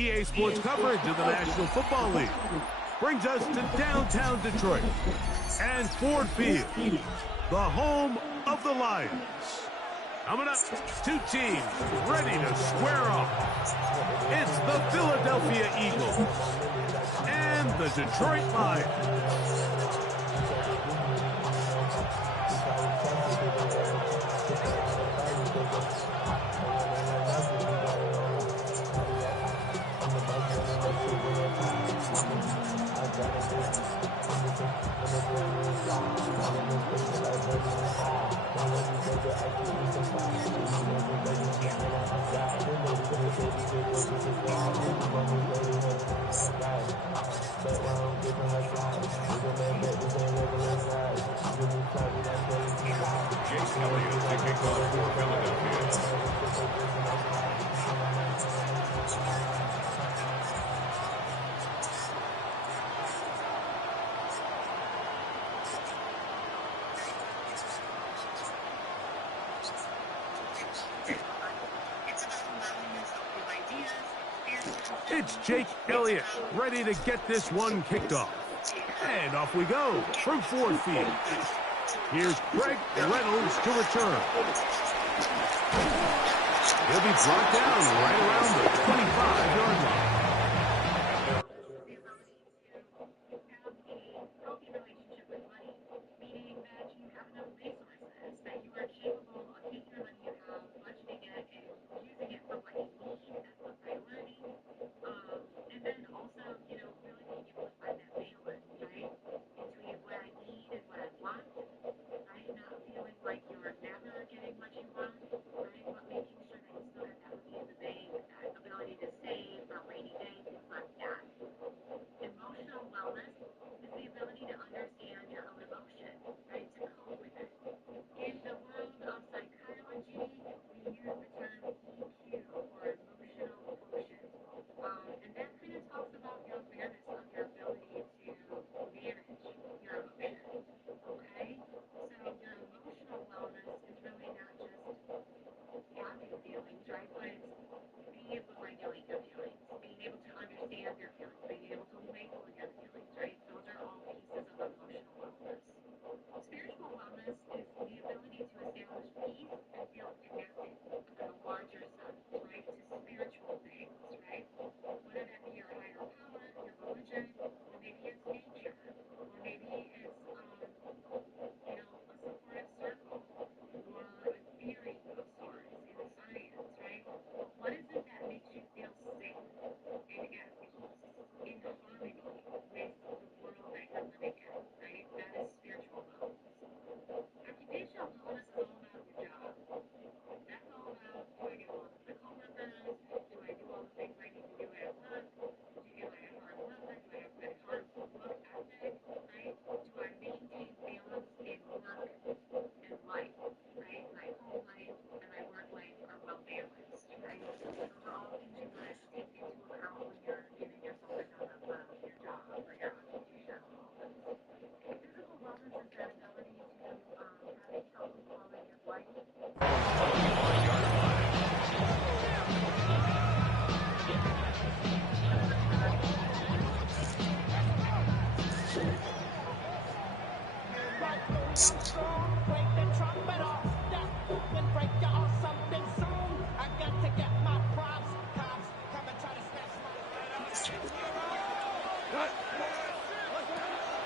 EA Sports coverage of the National Football League brings us to downtown Detroit and Ford Field, the home of the Lions. Coming up, two teams ready to square off. It's the Philadelphia Eagles and the Detroit Lions. It's Jake Elliott ready to get this one kicked off. And off we go through Ford Field. Here's Greg Reynolds to return. He'll be brought down right around the 25-yard line.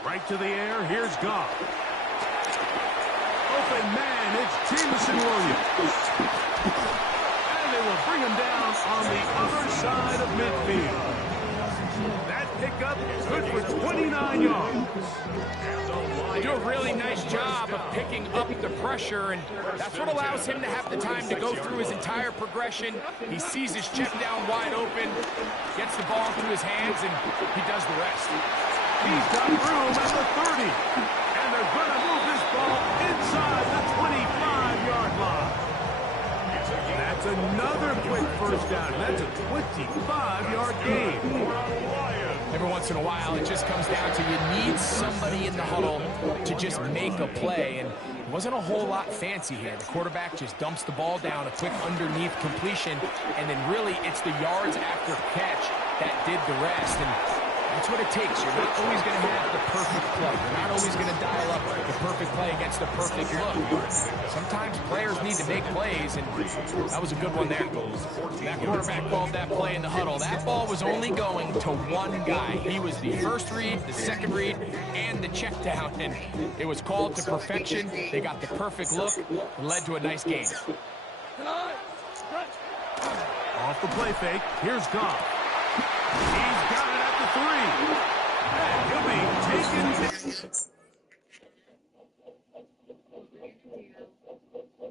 Right to the air, here's Goff. Open man, it's Jameson Williams. And they will bring him down on the other side of midfield. That pickup is good for 29 yards. They do a really nice job of picking up the pressure, and that's what allows him to have the time to go through his entire progression. He sees his check down wide open, gets the ball into his hands, and he does the rest. He's got room at the 30, and they're going to move this ball inside the 25-yard line. That's another quick first down. That's a 25-yard gain. Every once in a while, it just comes down to you need somebody in the huddle to just make a play, and it wasn't a whole lot fancy here. The quarterback just dumps the ball down, a quick underneath completion, and then really it's the yards after catch that did the rest, and that's what it takes. You're not always going to have the perfect play. You're not always going to dial up the perfect play against the perfect look. Sometimes players need to make plays, and that was a good one there. That quarterback called that play in the huddle. That ball was only going to one guy. He was the first read, the second read, and the check down, and it was called to perfection. They got the perfect look and led to a nice game. Off the play fake, here's Goff. He's got it at the 3. And he'll be taken.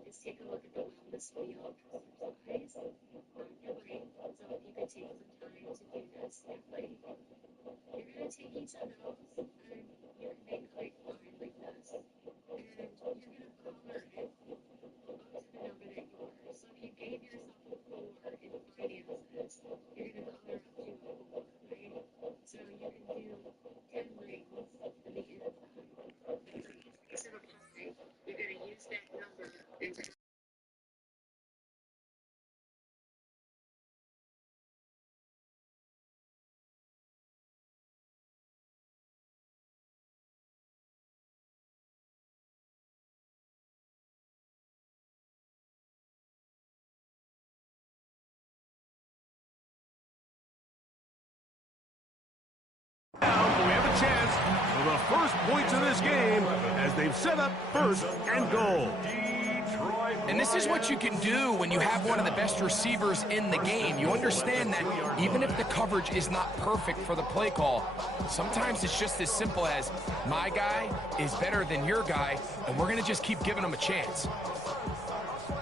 Is take a look at the wellness wheel exercise on your brain. So if you could take some time to do this safely, you're going to take each of those and you're going to make like line like this. And you're going to color it up to the number that you are. So if you gave yourself a 4 in finances, you're going to color up to a 4, right? So you can do 10 rings in the inside. Piece of a pie, you're going to use that number and Now we have a chance for the first points of this game as they've set up 1st and goal. And this is what you can do when you have one of the best receivers in the game. You understand that even if the coverage is not perfect for the play call, sometimes it's just as simple as my guy is better than your guy, and we're going to just keep giving him a chance.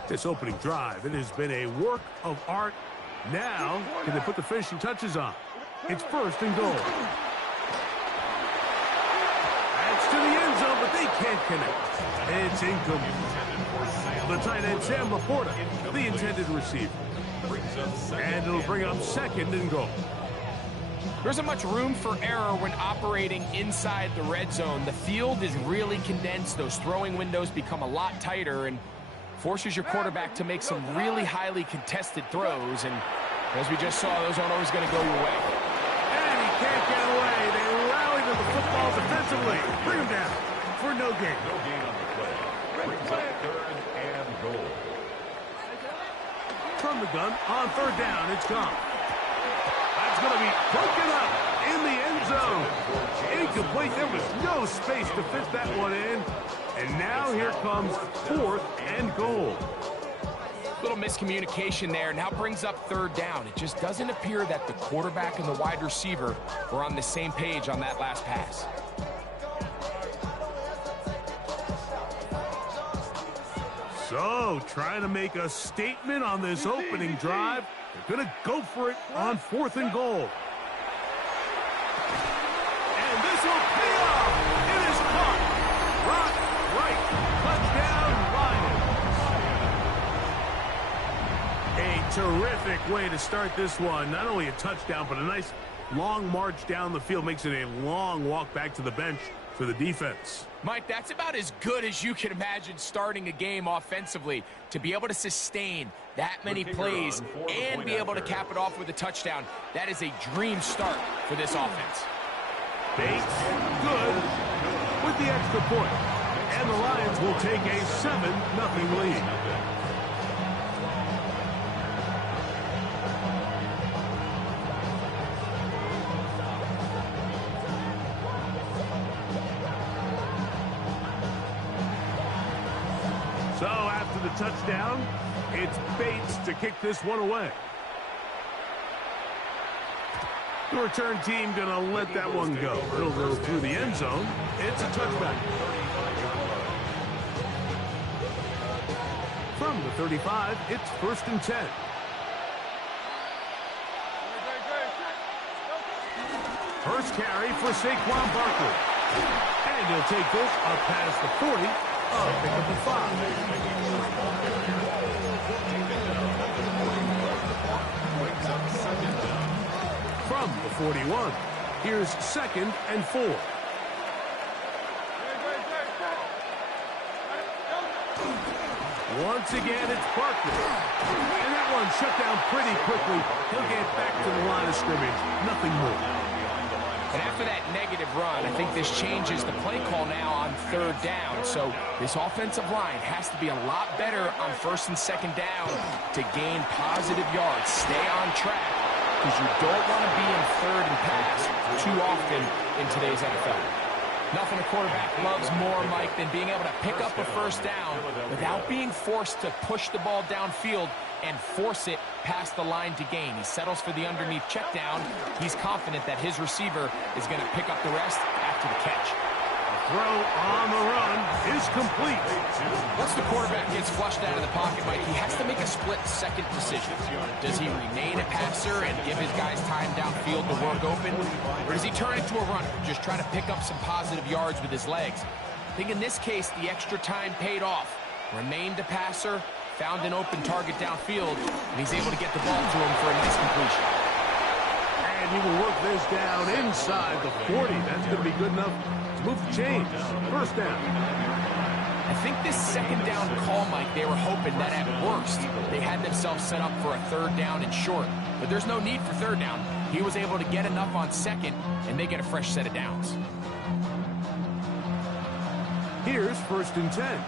This opening drive, it has been a work of art. Now, can they put the finishing touches on? It's 1st and goal. That's to the end zone, but they can't connect. It's incomplete. The tight end, Sam Laporta, the intended receiver. And it'll bring up 2nd and goal. There isn't much room for error when operating inside the red zone. The field is really condensed. Those throwing windows become a lot tighter and forces your quarterback to make some really highly contested throws. And as we just saw, those aren't always going to go your way. And he can't get away. They rally to the football defensively. Bring him down for no gain. No gain on the play. Brings up 3rd and goal. From the gun on 3rd down, it's gone. That's going to be broken up in the end zone. Incomplete. There was no space to fit that one in. And now here comes 4th and goal. Little miscommunication there. Now brings up 3rd down. It just doesn't appear that the quarterback and the wide receiver were on the same page on that last pass. So, trying to make a statement on this opening drive. They're going to go for it on 4th and goal. And this will pay off. It is caught. Rock right. Touchdown, Lions. A terrific way to start this one. Not only a touchdown, but a nice long march down the field. Makes it a long walk back to the bench for the defense. Mike, that's about as good as you can imagine starting a game offensively. To be able to sustain that many plays and be able to cap it off with a touchdown, that is a dream start for this offense. Bates, good, with the extra point. And the Lions will take a 7-0 lead. So after the touchdown, it's Bates to kick this one away. The return team going to let that one go. It'll go through the end zone. It's a touchback. From the 35, it's 1st and 10. First carry for Saquon Barkley. And he'll take this up past the 40. Pick up the 5. From the 41, here's 2nd and 4. Once again, it's Barkley. And that one shut down pretty quickly. He'll get back to the line of scrimmage. Nothing more. And after that negative run, I think this changes the play call now on third down. So this offensive line has to be a lot better on first and second down to gain positive yards. Stay on track, because you don't want to be in third and pass too often in today's NFL. Nothing a quarterback loves more, Mike, than being able to pick up a first down without being forced to push the ball downfield and force it past the line to gain. He settles for the underneath check down. He's confident that his receiver is going to pick up the rest after the catch. Throw on the run is complete. Once the quarterback gets flushed out of the pocket, Mike, he has to make a split-second decision. Does he remain a passer and give his guys time downfield to work open? Or does he turn into a runner, just try to pick up some positive yards with his legs? I think in this case, the extra time paid off. Remained a passer, found an open target downfield, and he's able to get the ball to him for a nice completion. And he will work this down inside the 40. That's going to be good enough to move the chains. First down. I think this second down call, Mike, they were hoping that at worst they had themselves set up for a third down and short. But there's no need for third down. He was able to get enough on second, and they get a fresh set of downs. Here's first and 10.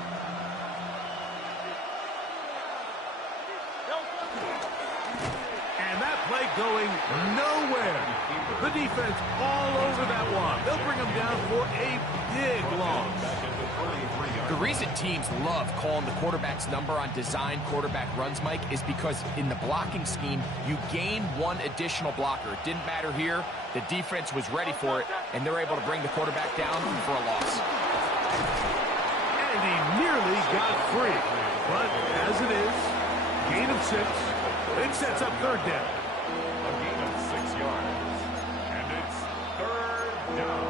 Play going nowhere. The defense all over that one. They'll bring him down for a big loss. The reason teams love calling the quarterback's number on design quarterback runs, Mike, is because in the blocking scheme, you gain one additional blocker. It didn't matter here. The defense was ready for it, and they're able to bring the quarterback down for a loss. And he nearly got free. But as it is, gain of 6. It sets up third down. A gain of 6 yards. And it's third down.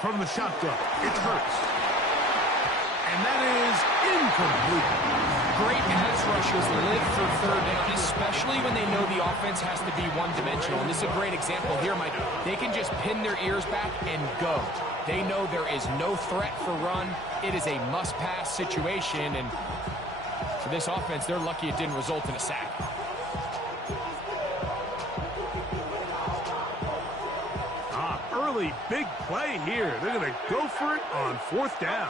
From the shotgun, it hurts. And that is incomplete. Great pass rushers live for third down, especially when they know the offense has to be one-dimensional. And this is a great example here, Mike. They can just pin their ears back and go. They know there is no threat for run. It is a must-pass situation. And for this offense, they're lucky it didn't result in a sack. Early big play here. They're going to go for it on fourth down.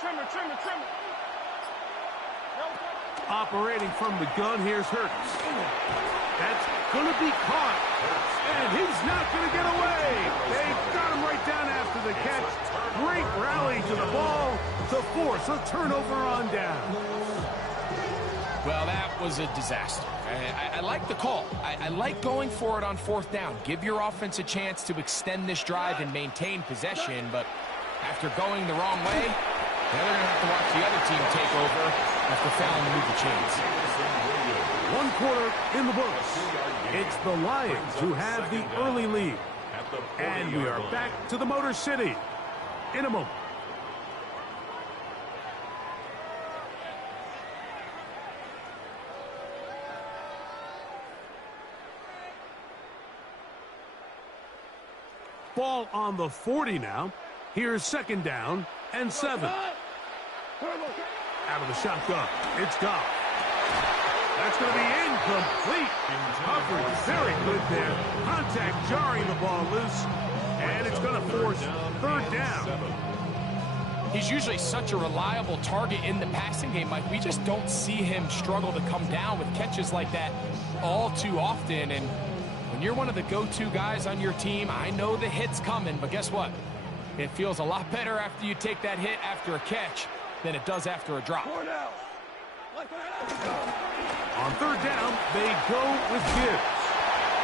Trim it. Operating from the gun, here's Hurts. That's going to be caught. And he's not going to get away. They got him right down after the catch. Great rally to the ball to force a turnover on down. Well, that was a disaster. I like the call. I like going for it on fourth down. Give your offense a chance to extend this drive and maintain possession, but after going the wrong way, they're going to have to watch the other team take over after failing to move the chains. 1 quarter in the books. It's the Lions who have the early lead. And we are back to the Motor City in a moment. Ball on the 40 now. Here's second down and 7. Out of the shotgun. It's Goff. That's going to be incomplete. Coverage very good there. Contact jarring the ball loose. And it's going to force third down. He's usually such a reliable target in the passing game, Mike. We just don't see him struggle to come down with catches like that all too often. And when you're one of the go-to guys on your team, I know the hit's coming, but guess what? It feels a lot better after you take that hit after a catch than it does after a drop. On third down, they go with Gibbs.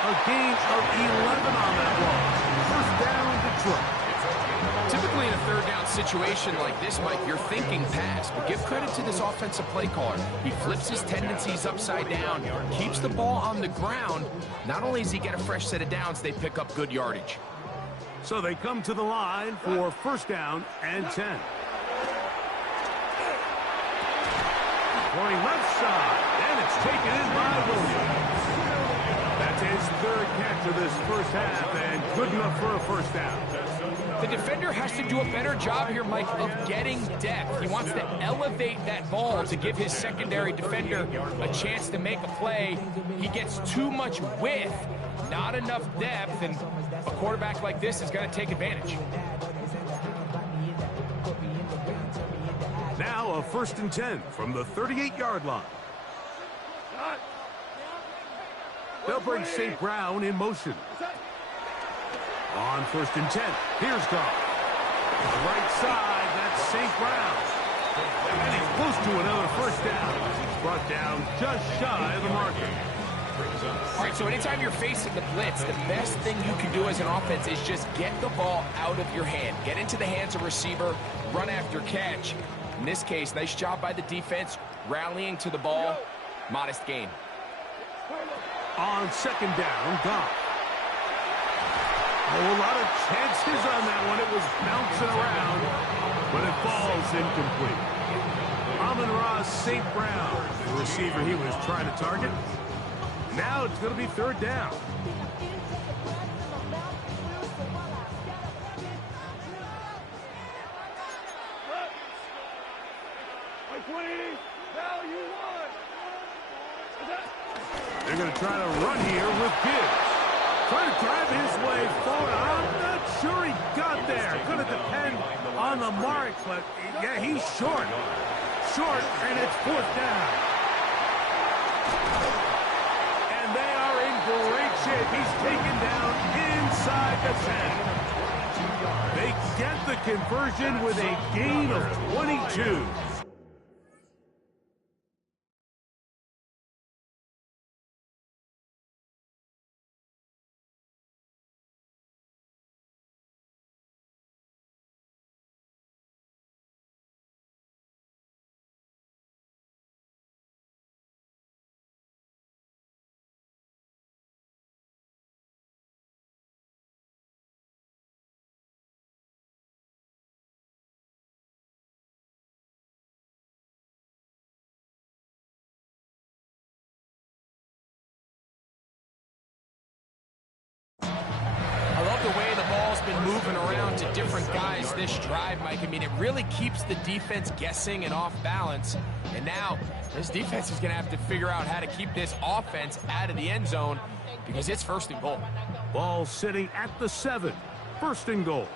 A gain of 11 on that one. First down, Detroit. Typically in a third down situation like this, Mike, you're thinking pass, but give credit to this offensive play caller. He flips his tendencies upside down, keeps the ball on the ground. Not only does he get a fresh set of downs, they pick up good yardage. So they come to the line for first down and 10. Throwing left side, and it's taken in by Williams. That's his third catch of this first half, and good enough for a first down. The defender has to do a better job here, Mike, of getting depth. He wants to elevate that ball to give his secondary defender a chance to make a play. He gets too much width, not enough depth, and a quarterback like this is going to take advantage. Now a 1st and 10 from the 38-yard line. They'll bring St. Brown in motion. On 1st and 10, here's Goff. Right side, that's St. Brown. And he's close to another first down. He's brought down just shy of the marker. All right, so anytime you're facing the blitz, the best thing you can do as an offense is just get the ball out of your hand. Get into the hands of receiver, run after catch. In this case, nice job by the defense, rallying to the ball. Modest gain. On 2nd down, Goff. Oh, a lot of chances on that one. It was bouncing around, but it falls incomplete. Amon-Ra St. Brown, the receiver he was trying to target. Now it's going to be 3rd down. They're going to try to run here with Gibbs. Trying to drive his way forward. I'm not sure he got there. Going to depend on the mark, but yeah, he's short. Short, and it's 4th down. And they are in great shape. He's taken down inside the 10. They get the conversion with a gain of 22. The way the ball's been moving around to different guys this drive, Mike. I mean, it really keeps the defense guessing and off balance. And now this defense is going to have to figure out how to keep this offense out of the end zone because it's 1st and goal. Ball sitting at the 7. 1st and goal.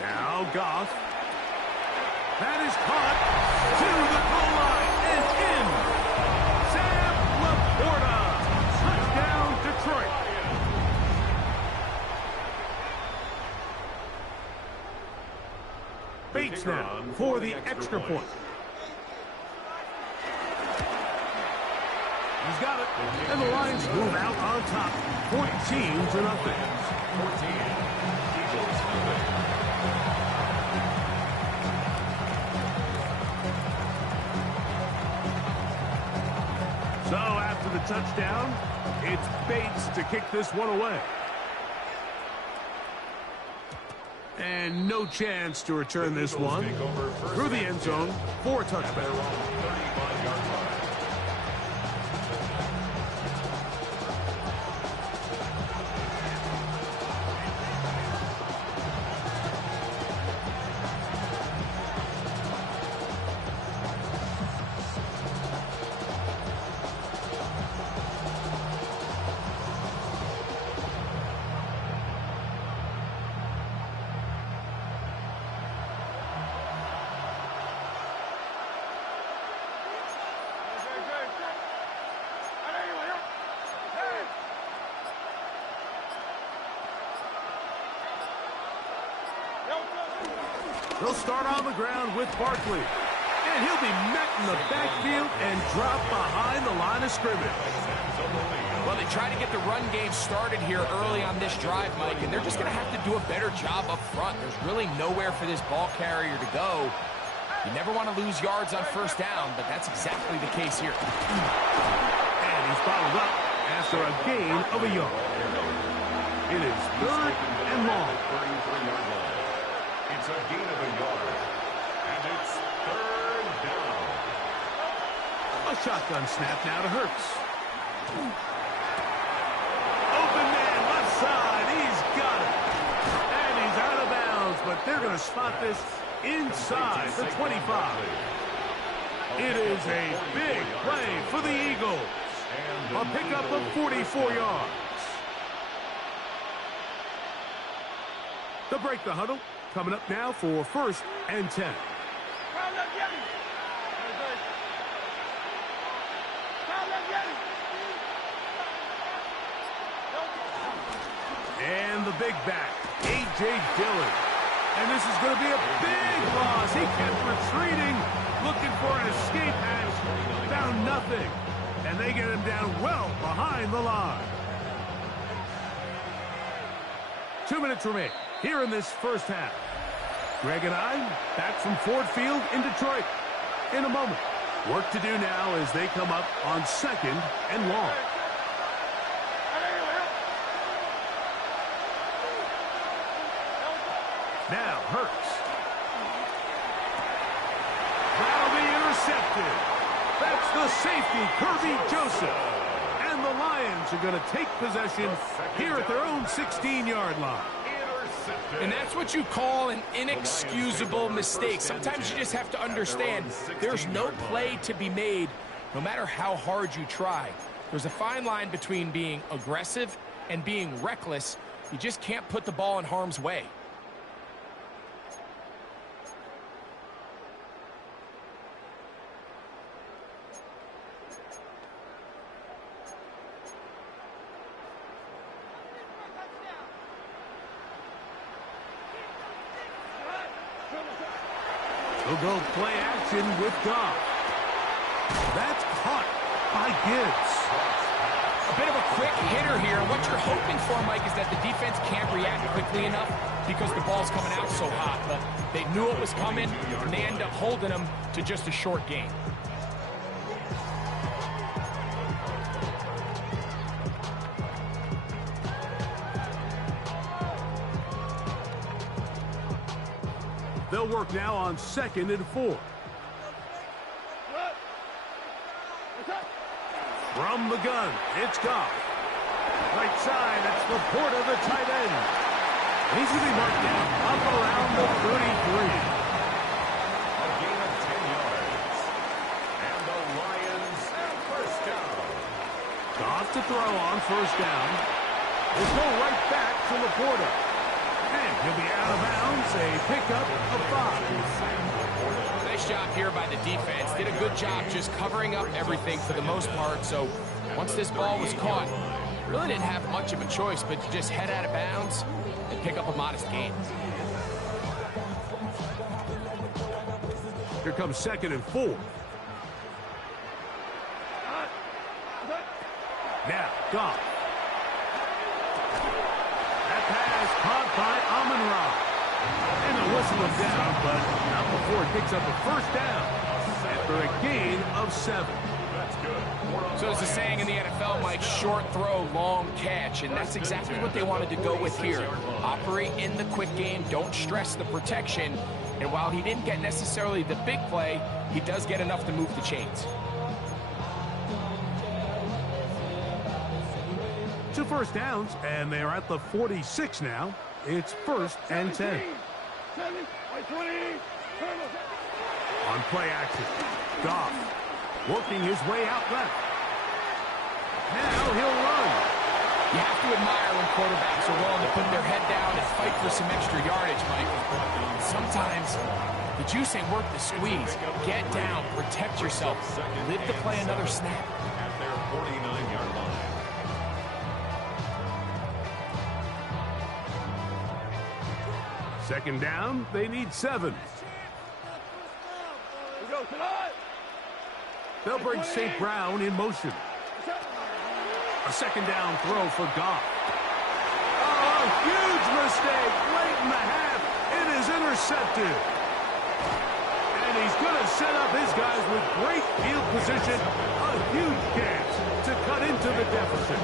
Now Goff. That is caught to the goal line and in. Sam Laporta. Touchdown, Detroit. Bates now for the extra point. He's got it. And the Lions move out on top. 14-0. So after the touchdown, it's Bates to kick this one away. And no chance to return this one through the end zone for a touchback. They'll start on the ground with Barkley. And he'll be met in the backfield and drop behind the line of scrimmage. Well, they try to get the run game started here early on this drive, Mike, and they're just going to have to do a better job up front. There's really nowhere for this ball carrier to go. You never want to lose yards on 1st down, but that's exactly the case here. And he's followed up after a gain of a yard. It is 3rd and long. It's a gain of a yard. And it's shotgun snap now to Hurts. Open man, left side. He's got it. And he's out of bounds, but they're going to spot this inside the 25. It is a big play for the Eagles. A pickup of 44 yards. They'll break the huddle. Coming up now for 1st and 10. And the big back, A.J. Dillon. And this is going to be a big loss. He kept retreating, looking for an escape hatch. Found nothing. And they get him down well behind the line. 2 minutes remain here in this first half. Greg and I back from Ford Field in Detroit in a moment. Work to do now as they come up on 2nd and long. Now Hurts. That'll be intercepted. That's the safety, Kirby Joseph. And the Lions are going to take possession here at their own 16-yard line. And that's what you call an inexcusable mistake. Sometimes you just have to understand there's no play to be made no matter how hard you try. There's a fine line between being aggressive and being reckless. You just can't put the ball in harm's way. We'll go play action with Goff. That's caught by Gibbs. A bit of a quick hitter here. What you're hoping for, Mike, is that the defense can't react quickly enough because the ball's coming out so hot. But they knew it was coming, and they end up holding them to just a short game. They'll work now on 2nd and 4. From the gun, it's Goff. Right side, it's Laporta, the tight end. He's going to be marked down up around the 33. A gain of 10 yards. And the Lions first down. Goff to throw on 1st down. We'll go right back to Laporta. And he'll be out of bounds, a pickup of 5. Nice job here by the defense. Did a good job just covering up everything for the most part. So once this ball was caught, really didn't have much of a choice but to just head out of bounds and pick up a modest gain. Here comes 2nd and 4. Now, Goff. Pass caught by Amon-Ra. And the whistle is down, but not before it picks up a 1st down after a gain of 7. That's good. So there's a saying in the NFL, Mike, short throw, long catch, and that's exactly what they wanted to go with here. Operate in the quick game, don't stress the protection, and while he didn't get necessarily the big play, he does get enough to move the chains. 2 first downs, and they're at the 46 now. It's 1st and 10. On play action, Goff working his way out left. Now he'll run. You have to admire when quarterbacks are willing to put their head down and fight for some extra yardage, Mike. Sometimes the juice ain't worth the squeeze. Get down, protect yourself, live to play another snap. At their 49-yard line. 2nd down, they need 7. They'll bring St. Brown in motion. A 2nd down throw for Goff. Oh, a huge mistake late in the half. It is intercepted. And he's going to set up his guys with great field position. A huge chance to cut into the deficit.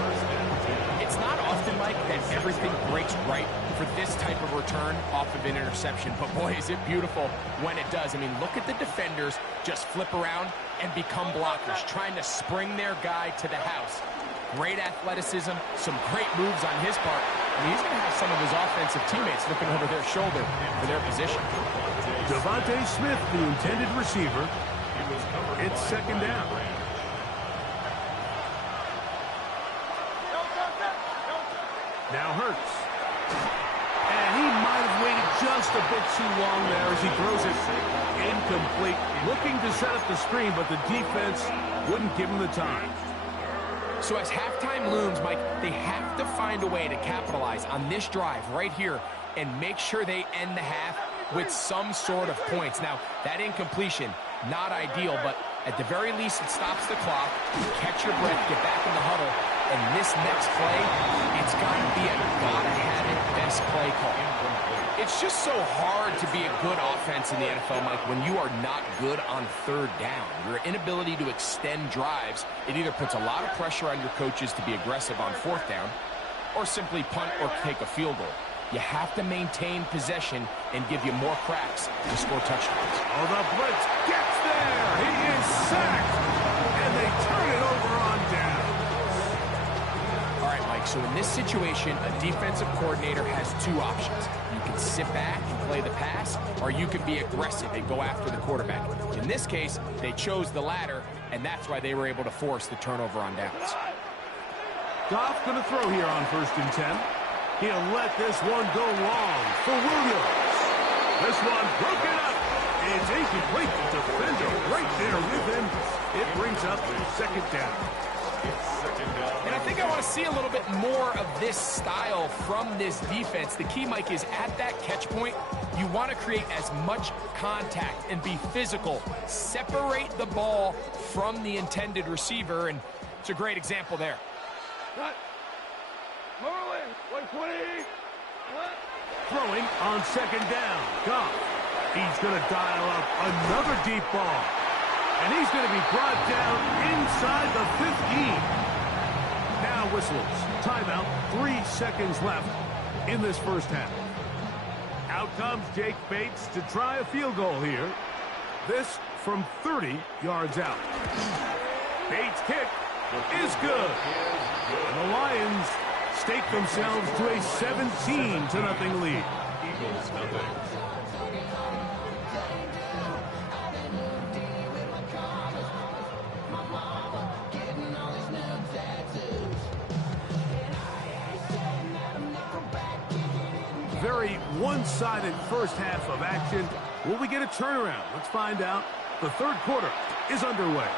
It's not often, Mike, that everything breaks right for this type of return off of an interception. But boy, is it beautiful when it does. I mean, look at the defenders just flip around and become blockers, trying to spring their guy to the house. Great athleticism, some great moves on his part. I mean, he's going to have some of his offensive teammates looking over their shoulder for their position. Devontae Smith, the intended receiver. It's second down. Now Hurts. And he might have waited just a bit too long there as he throws it incomplete. Looking to set up the screen, but the defense wouldn't give him the time. So as halftime looms, Mike, they have to find a way to capitalize on this drive right here and make sure they end the half with some sort of points. Now, that incompletion, not ideal, but at the very least, it stops the clock. Catch your breath, get back in the huddle, and this next play, it's got to be a gotta-have-it best play call. It's just so hard to be a good offense in the NFL, Mike, when you are not good on third down. Your inability to extend drives, it either puts a lot of pressure on your coaches to be aggressive on fourth down or simply punt or take a field goal. You have to maintain possession and give you more cracks to score touchdowns. Oh, the blitz gets there. He is sacked, and they turn it over on down. All right, Mike, so in this situation, a defensive coordinator has two options. You can sit back and play the pass, or you can be aggressive and go after the quarterback. In this case, they chose the latter, and that's why they were able to force the turnover on downs. Goff going to throw here on 1st and 10. He'll let this one go long for Williams. This one broken up. It's incomplete. The defender right there with him. It brings up second down. And I think I want to see a little bit more of this style from this defense. The key, Mike, is at that catch point, you want to create as much contact and be physical. Separate the ball from the intended receiver, and it's a great example there. Merlin, 120. Throwing on second down. Goff. He's going to dial up another deep ball. And he's going to be brought down inside the 15. Now whistles. Timeout. 3 seconds left in this first half. Out comes Jake Bates to try a field goal here. This from 30 yards out. Bates' kick is good. And the Lions stake themselves to a 17-0 lead. Eagles nothing. Very one-sided first half of action. Will we get a turnaround? Let's find out. The third quarter is underway.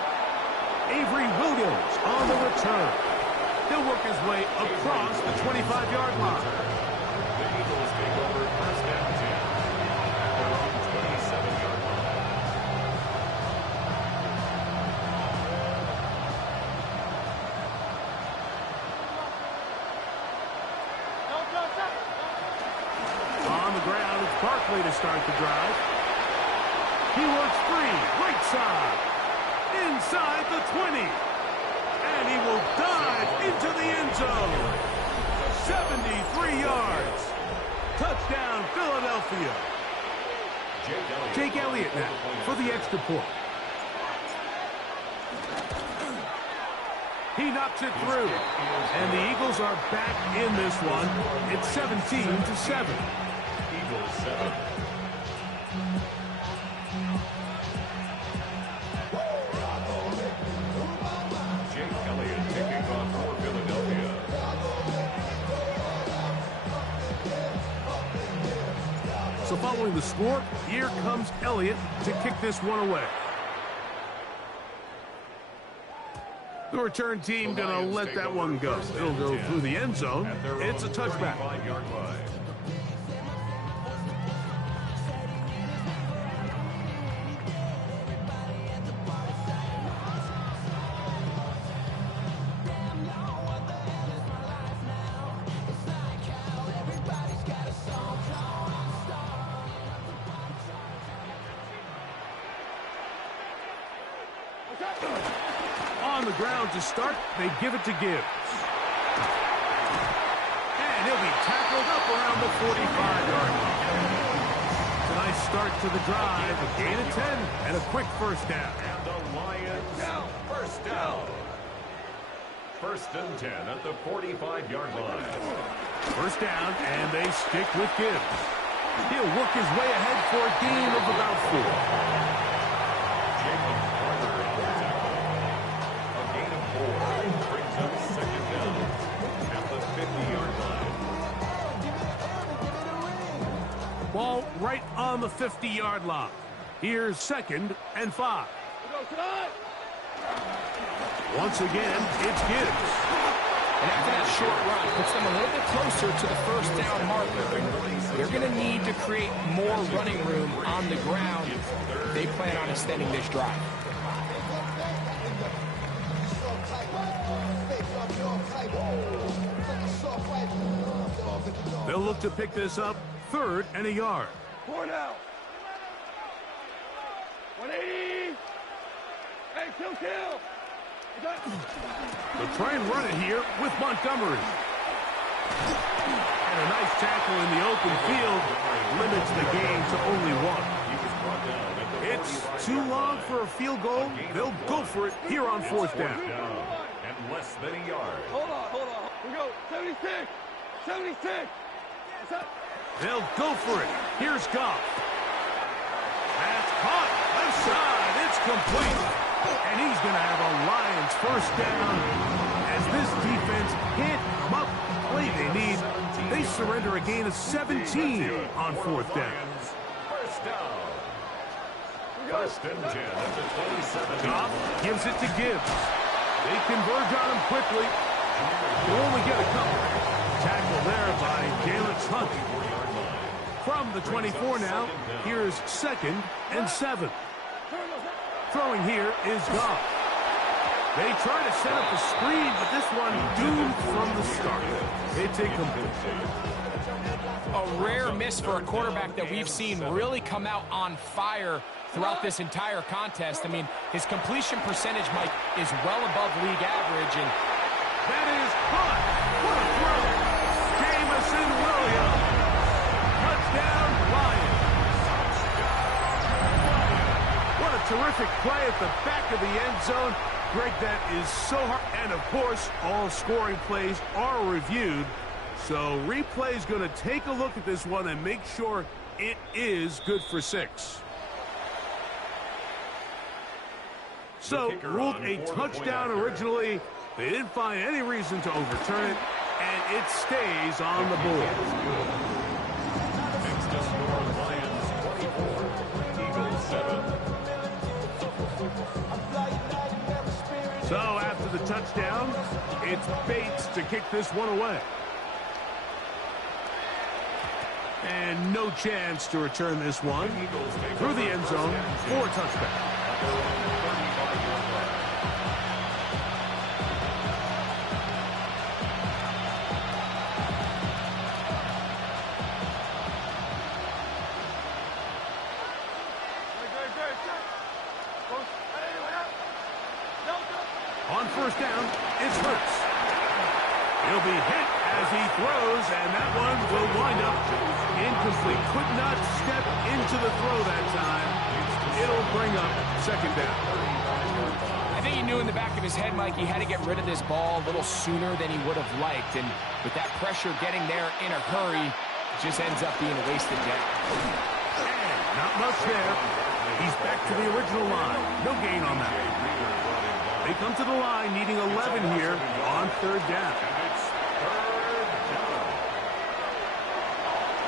Avery Williams on the return. He'll work his way across the 25-yard line. The Eagles take over first and 10. Their own 27-yard line. On the ground, it's Barkley to start the drive. He works free, right side, inside the 20. And he will dive into the end zone. 73 yards. Touchdown, Philadelphia. Jake Elliott now for the extra point. He knocks it through. And the Eagles are back in this one. It's 17-7. Eagles 7. So following the score, here comes Elliott to kick this one away. The return team going to let that one go. It'll go through the end zone. It's a touchback. On the ground to start, they give it to Gibbs. And he'll be tackled up around the 45-yard line. It's a nice start to the drive. A gain of 10 and a quick first down. And the Lions, first down. First and 10 at the 45-yard line. First down, and they stick with Gibbs. He'll work his way ahead for a gain of about 4. Jacob Carter on the tackle. A gain of 4 brings up second down at the 50-yard line. Ball right on the 50-yard line. Here's 2nd and 5. Once again, it's Gibbs. And after that short run, puts them a little bit closer to the first down marker. They're going to need to create more running room on the ground. They plan on extending this drive. They'll look to pick this up 3rd and a yard. 4 now. 180. Hey, kill. They'll try and run it here with Montgomery. And a nice tackle in the open field limits the gain to only 1. It's too long for a field goal. They'll go for it here on 4th down. And less than a yard. Hold on. We go. 76. 76. They'll go for it. Here's Goff. That's caught. Left side. It's complete. And he's going to have a Lions first down. As this defense can't come up with the play they need, they surrender a gain of 17 on 4th down. First down. First and 10 at the 27. Goff gives it to Gibbs. They converge on him quickly. They'll only get a couple. Tackle there by Jalen Hunt. From the 24 now, here's 2nd and 7. Throwing here is Goff. They try to set up a screen, but this one doomed from the start. It's incomplete. A rare miss for a quarterback that we've seen really come out on fire throughout this entire contest. I mean, his completion percentage, Mike, is well above league average. And that is caught. What a throw. Jamison Williams. Touchdown, Lions. What a terrific play at the back of the end zone. Greg, that is so hard. And, of course, all scoring plays are reviewed. So replay's going to take a look at this one and make sure it is good for 6. So, ruled a touchdown originally. They didn't find any reason to overturn it, and it stays on the board. Next to score, Lions 24, Eagles 7. So, after the touchdown, it's Bates to kick this one away. And no chance to return this one through the end zone for a touchback. On first down, it's Hurts. He'll be hit as he throws, and that one will wind up incomplete. Could not step into the throw that time. It'll bring up second down. I think he knew in the back of his head, Mike, he had to get rid of this ball a little sooner than he would have liked. And with that pressure getting there in a hurry, it just ends up being a wasted down. And not much there. He's back to the original line. No gain on that. They come to the line needing 11 here on third down.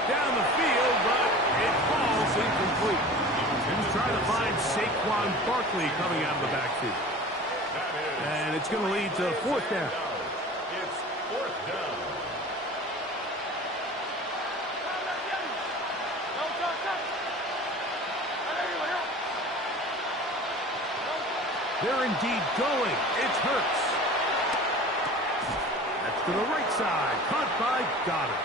Down the field, but it falls incomplete. He was trying to find Saquon Barkley coming out of the backfield. And it's going to lead to fourth down. It's fourth down. They're indeed going. It's Hurts. That's to the right side. Caught by Goddard.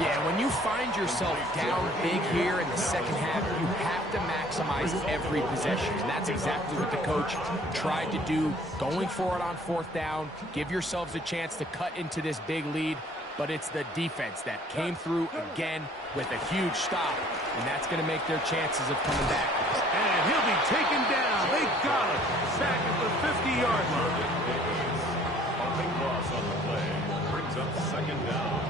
Yeah, when you find yourself down big here in the second half, you have to maximize every possession. And that's exactly what the coach tried to do, going for it on 4th down, give yourselves a chance to cut into this big lead. But it's the defense that came through again with a huge stop, and that's going to make their chances of coming back. And he'll be taken down. They got him back at the 50-yard line. A big loss on the play brings up 2nd down.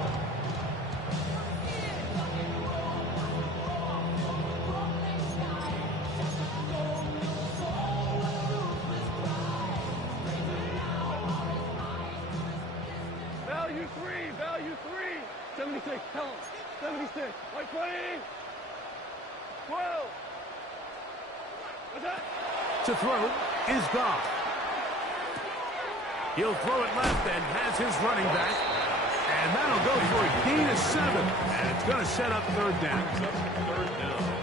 Value three, value three. 76, tell him. 76, like 20. 12. What's that? To throw is Goff. He'll throw it left and has his running back. And that'll go for a gain of 7. And it's going to set up 3rd down.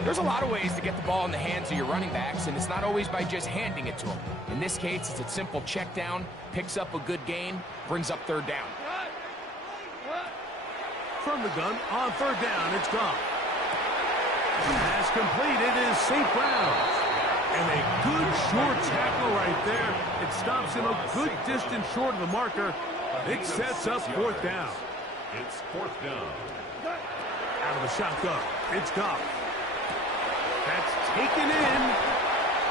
There's a lot of ways to get the ball in the hands of your running backs, and it's not always by just handing it to them. In this case, it's a simple check down, picks up a good gain, brings up 3rd down. From the gun on 3rd down, it's Goff. Pass completed is St. Brown. And a good short tackle right there. It stops him a good distance short of the marker. It sets up 4th down. It's 4th down. Out of the shotgun, it's Goff. That's taken in.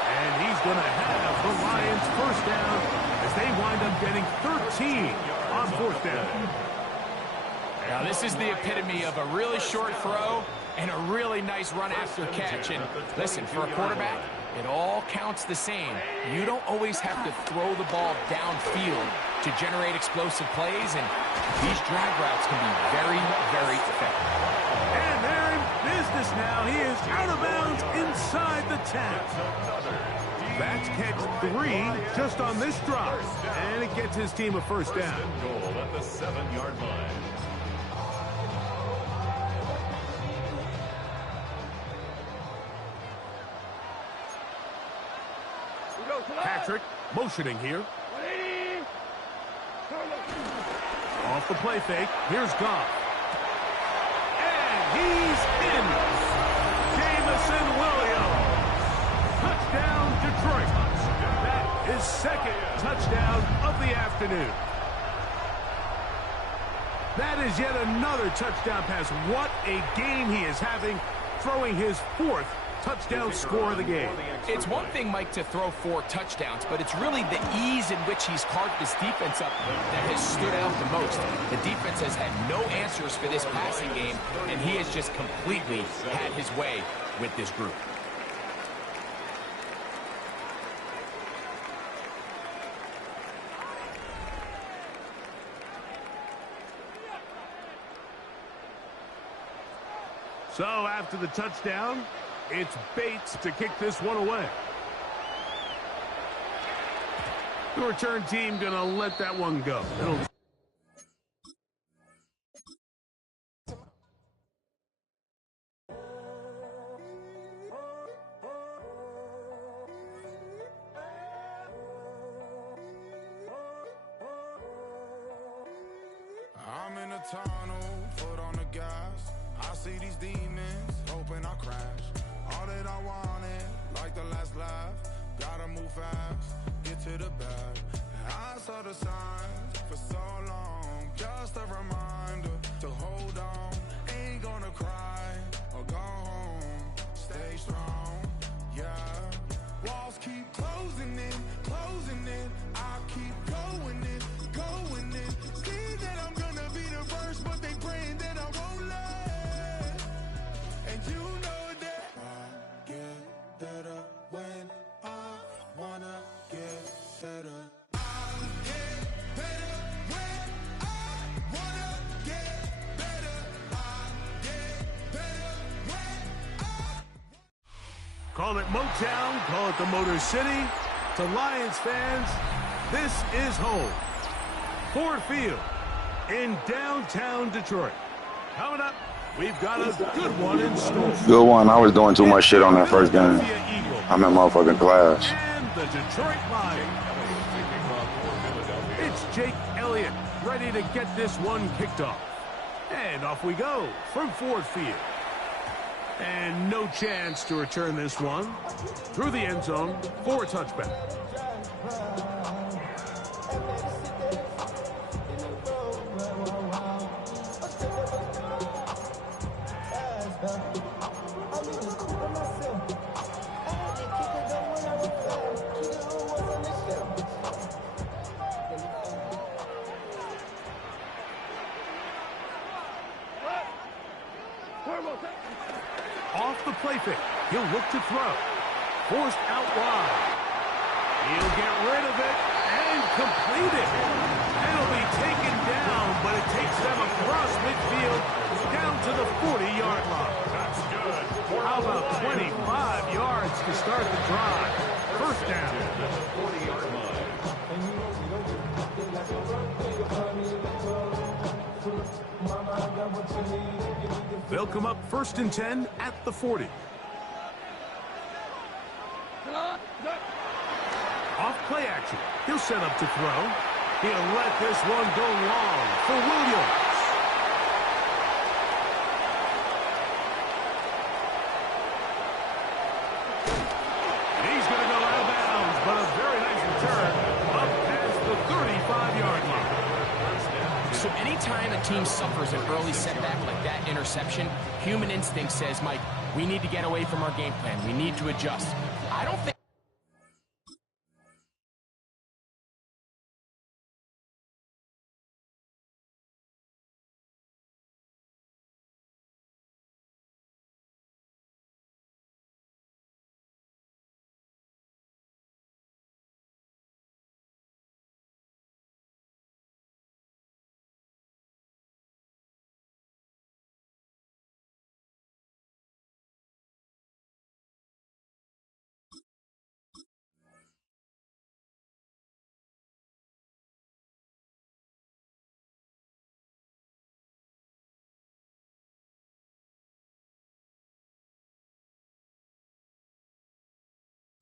And he's going to have the Lions 1st down as they wind up getting 13 on 4th down. Now, this is the epitome of a really short throw and a really nice run after catch. And listen, for a quarterback, it all counts the same. You don't always have to throw the ball downfield to generate explosive plays, and these drag routes can be very, very effective. And they're in business now. He is out of bounds inside the 10. That's catch 3 just on this drive. And it gets his team a 1st down. Goal at the 7-yard line. Patrick motioning here. 180. Off the play fake. Here's Goff. And he's in. Jamison Williams. Touchdown, Detroit. That is 2nd touchdown of the afternoon. That is yet another touchdown pass. What a game he is having, throwing his 4th touchdown score of the game. It's one thing, Mike, to throw 4 touchdowns, but it's really the ease in which he's carved this defense up that has stood out the most. The defense has had no answers for this passing game, and he has just completely had his way with this group. So after the touchdown, it's Bates to kick this one away. The return team going to let that one go. I'm in a tunnel, foot on the gas. I see these demons, hoping I crash. All that I wanted, like the last laugh. Gotta move fast, get to the bag. I saw the signs for so long. Just a reminder to hold on. Ain't gonna cry or go home. Stay strong, yeah. Walls keep closing in, closing in. I keep going in, going in. See that I'm gonna be the first, but they praying that I won't let. And you know that I get better when I wanna get better. I get better when I wanna get better. I get better when I... Call it Motown, call it the Motor City. To Lions fans, this is home. Ford Field in downtown Detroit. Coming up, we've got a good one in store. Good one. I was doing too much shit on that first game. I'm in motherfucking class. And the Detroit Lions. It's Jake Elliott ready to get this one kicked off. And off we go from Ford Field. And no chance to return this one through the end zone for a touchback. Off the play fake. He'll look to throw. Forced out wide. He'll get rid of it and complete it. It'll be taken down, but it takes them across midfield down to the 40-yard line. That's good. How about 25 yards to start the drive? First down. At the 40-yard line. They'll come up 1st and 10 at the 40. Off play action. He'll set up to throw. He'll let this one go long for Williams. He's going to go out of bounds, but a very nice return up past the 35-yard line. So anytime a team suffers an early setback like that interception, human instinct says, Mike, we need to get away from our game plan. We need to adjust. I don't think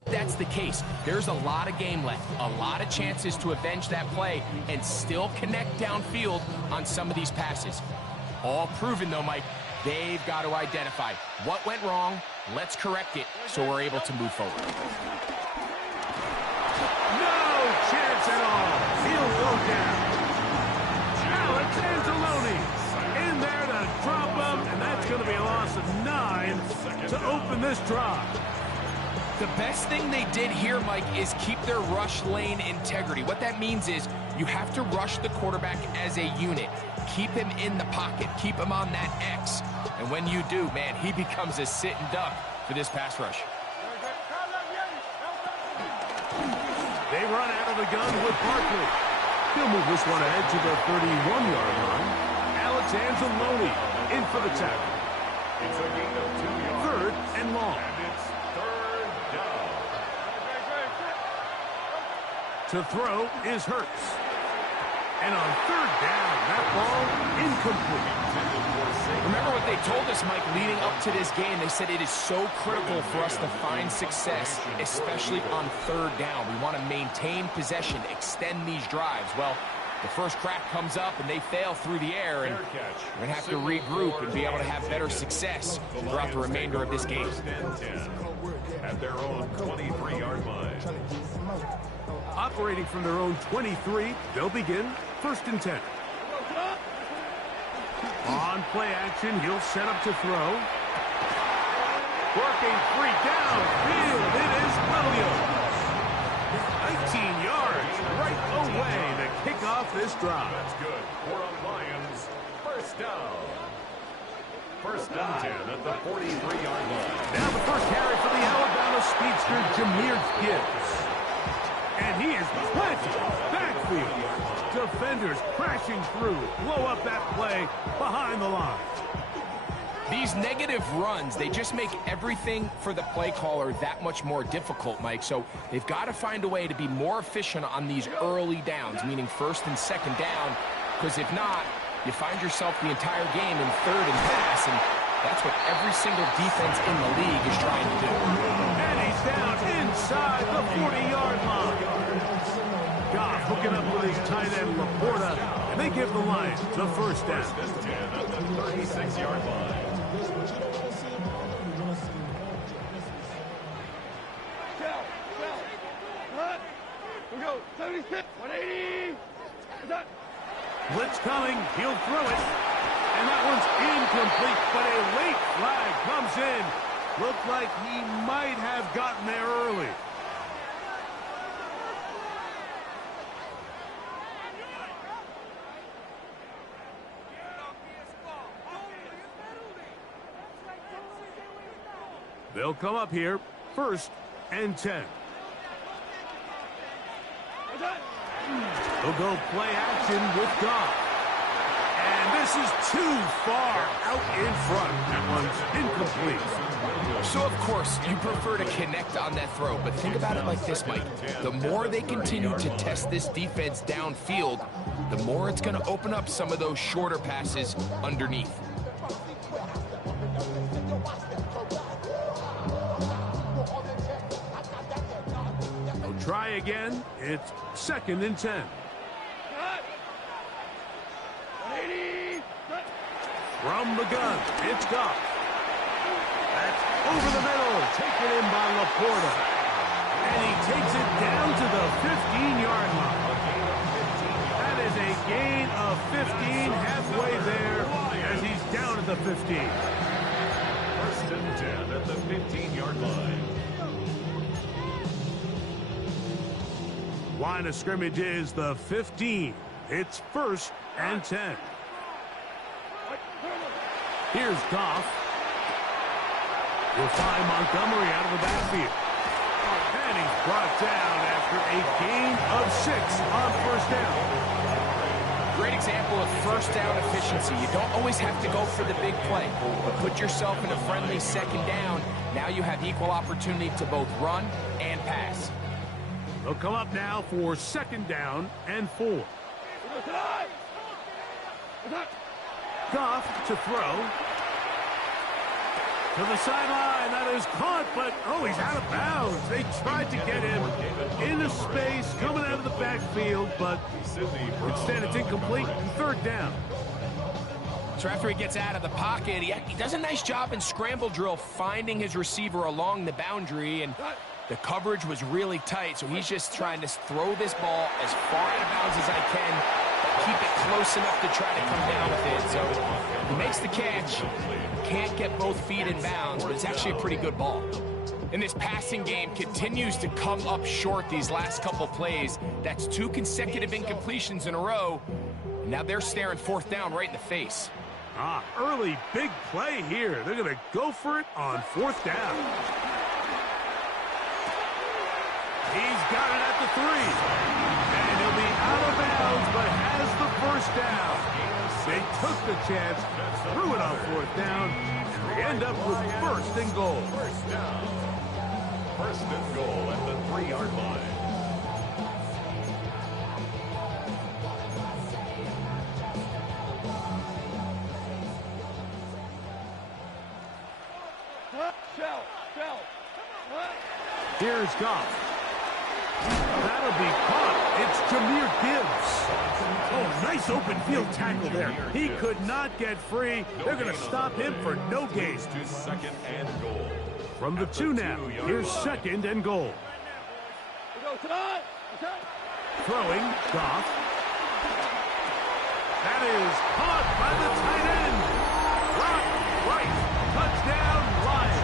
that's the case. There's a lot of game left, a lot of chances to avenge that play and still connect downfield on some of these passes. All proven, though, Mike. They've got to identify what went wrong. Let's correct it so we're able to move forward. No chance at all. He'll go down. Alex Anzalone in there to drop him, and that's going to be a loss of 9 to open this drive. The best thing they did here, Mike, is keep their rush lane integrity. What that means is you have to rush the quarterback as a unit. Keep him in the pocket. Keep him on that X. And when you do, man, he becomes a sitting duck for this pass rush. They run out of the gun with Barkley. He'll move this one ahead to the 31-yard line. Alex Anzalone in for the tackle. It's a gain of 2 yards. 3rd and long. And it's 3rd down. To throw is Hurts. And on 3rd down, that ball incomplete. Remember what they told us, Mike, leading up to this game. They said it is so critical for us to find success, especially on 3rd down. We want to maintain possession, extend these drives. Well, the first crack comes up and they fail through the air, and we're going to have to regroup and be able to have better success throughout the remainder of this game. At their own 23-yard line. Operating from their own 23, they'll begin 1st and 10. On play action, he'll set up to throw. Working free downfield, it is Williams. 19 yards right away to kick off this drive. That's good for a Lions first down. 1st and 10 at the 43-yard line. Now the first carry for the Alabama speedster, Jahmyr Gibbs. And he is planted backfield. Defenders crashing through, blow up that play behind the line. These negative runs, they just make everything for the play caller that much more difficult, Mike. So they've got to find a way to be more efficient on these early downs, meaning 1st and 2nd down, because if not, you find yourself the entire game in 3rd and pass, and that's what every single defense in the league is trying to do. And he's down inside the 40-yard line. Goff hooking up with his tight end, Laporta, and they give the Lions a first down. First and 10 at the 36-yard line. We go, 76, 180. Blitz coming, he'll throw it. And that one's incomplete, but a late flag comes in. Looked like he might have gotten there early. They'll come up here, first and 10. They'll go play action with Goff. And this is too far out in front. That one's incomplete. So, of course, you prefer to connect on that throw, but think about it like this, Mike. The more they continue to test this defense downfield, the more it's going to open up some of those shorter passes underneath. They'll try again. It's second and 10. From the gun, it's Goff. That's over the middle, taken in by Laporta. And he takes it down to the 15-yard line. That is a gain of 15, halfway there, as he's down at the 15. First and 10 at the 15-yard line. Line of scrimmage is the 15. It's first and 10. Here's Goff. We'll find Montgomery out of the backfield. And he's brought down after a gain of 6 on first down. Great example of first down efficiency. You don't always have to go for the big play, but put yourself in a friendly second down. Now you have equal opportunity to both run and pass. They'll come up now for second down and 4. Goff to throw. To the sideline, that is caught, but he's out of bounds. They tried to get him into space, coming out of the backfield, but instead it's incomplete, third down. So after he gets out of the pocket, he does a nice job in scramble drill, finding his receiver along the boundary, and the coverage was really tight, so he's just trying to throw this ball as far out of bounds as I can, keep it close enough to try to come down with it. So he makes the catch. Can't get both feet in bounds, but it's actually a pretty good ball. And this passing game continues to come up short these last couple plays. That's 2 consecutive incompletions in a row. And now they're staring fourth down right in the face. Early big play here. They're going to go for it on fourth down. He's got it at the 3. And he'll be out of bounds, but has the first down. They took the chance, threw it on fourth down, and they end up with first and goal. First down. First and goal at the 3-yard line. Here's Goff. That'll be caught. It's Jahmyr Gibbs. Nice open field tackle there. He could not get free. They're going to stop him for no gain. To second and goal. From the 2 now, here's second and goal. Throwing, Goff. That is caught by the tight end. Right. Touchdown, Lions.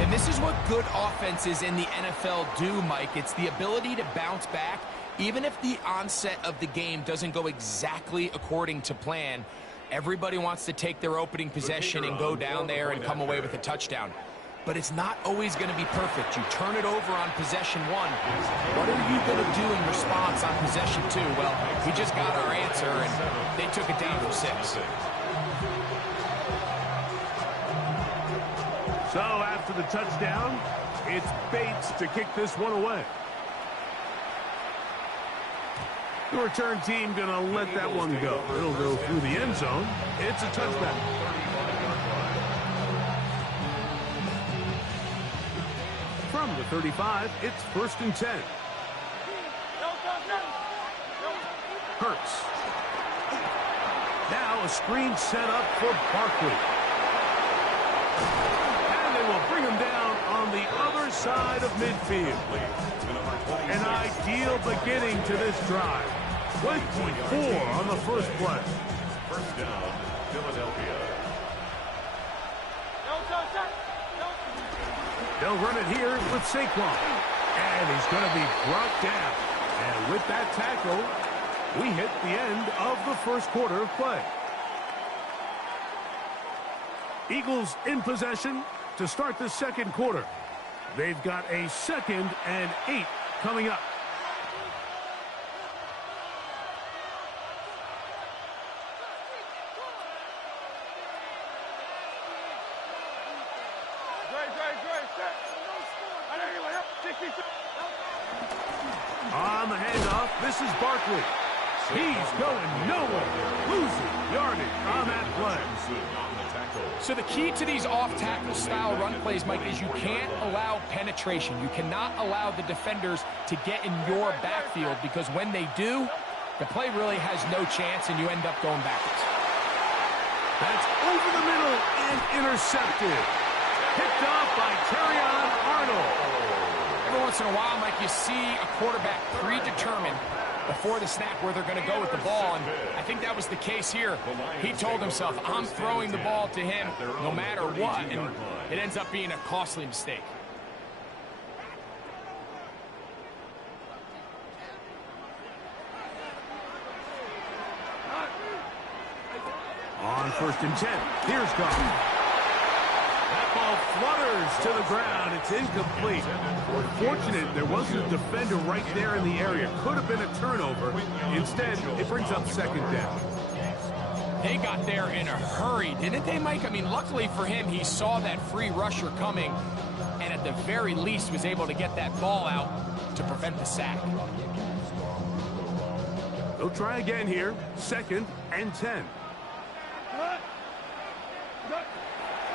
And this is what good offenses in the NFL do, Mike. It's the ability to bounce back. Even if the onset of the game doesn't go exactly according to plan, everybody wants to take their opening possession and go down there and come away with a touchdown. But it's not always going to be perfect. You turn it over on possession 1. What are you going to do in response on possession 2? Well, we just got our answer, and they took it down for 6. So after the touchdown, it's Bates to kick this one away. The return team going to let that one go. It'll go through the end zone. It's a touchback. From the 35, it's first and 10. Hurts. Now a screen set up for Barkley. And they will bring him down on the other side of midfield. An ideal beginning to this drive. 24 on the first play. First down, Philadelphia. They'll run it here with Saquon. And he's going to be brought down. And with that tackle, we hit the end of the first quarter of play. Eagles in possession to start the second quarter. They've got a 2nd and 8 coming up. On the handoff, this is Barkley. He's going nowhere. Losing yardage on that play. So the key to these off-tackle style run plays, Mike, is you can't allow penetration. You cannot allow the defenders to get in your backfield, because when they do, the play really has no chance and you end up going backwards. That's over the middle and intercepted. Picked off by Terrion Arnold. Every once in a while, Mike, you see a quarterback predetermined before the snap where they're going to go with the ball, and I think that was the case here. He told himself, I'm throwing the ball to him no matter what, and it ends up being a costly mistake. On 1st and 10, here's Goff. That ball flutters to the ground. It's incomplete. Fortunate there wasn't a defender right there in the area. Could have been a turnover. Instead, it brings up 2nd down. They got there in a hurry, didn't they, Mike? I mean, luckily for him, he saw that free rusher coming and at the very least was able to get that ball out to prevent the sack. They'll try again here. 2nd and 10.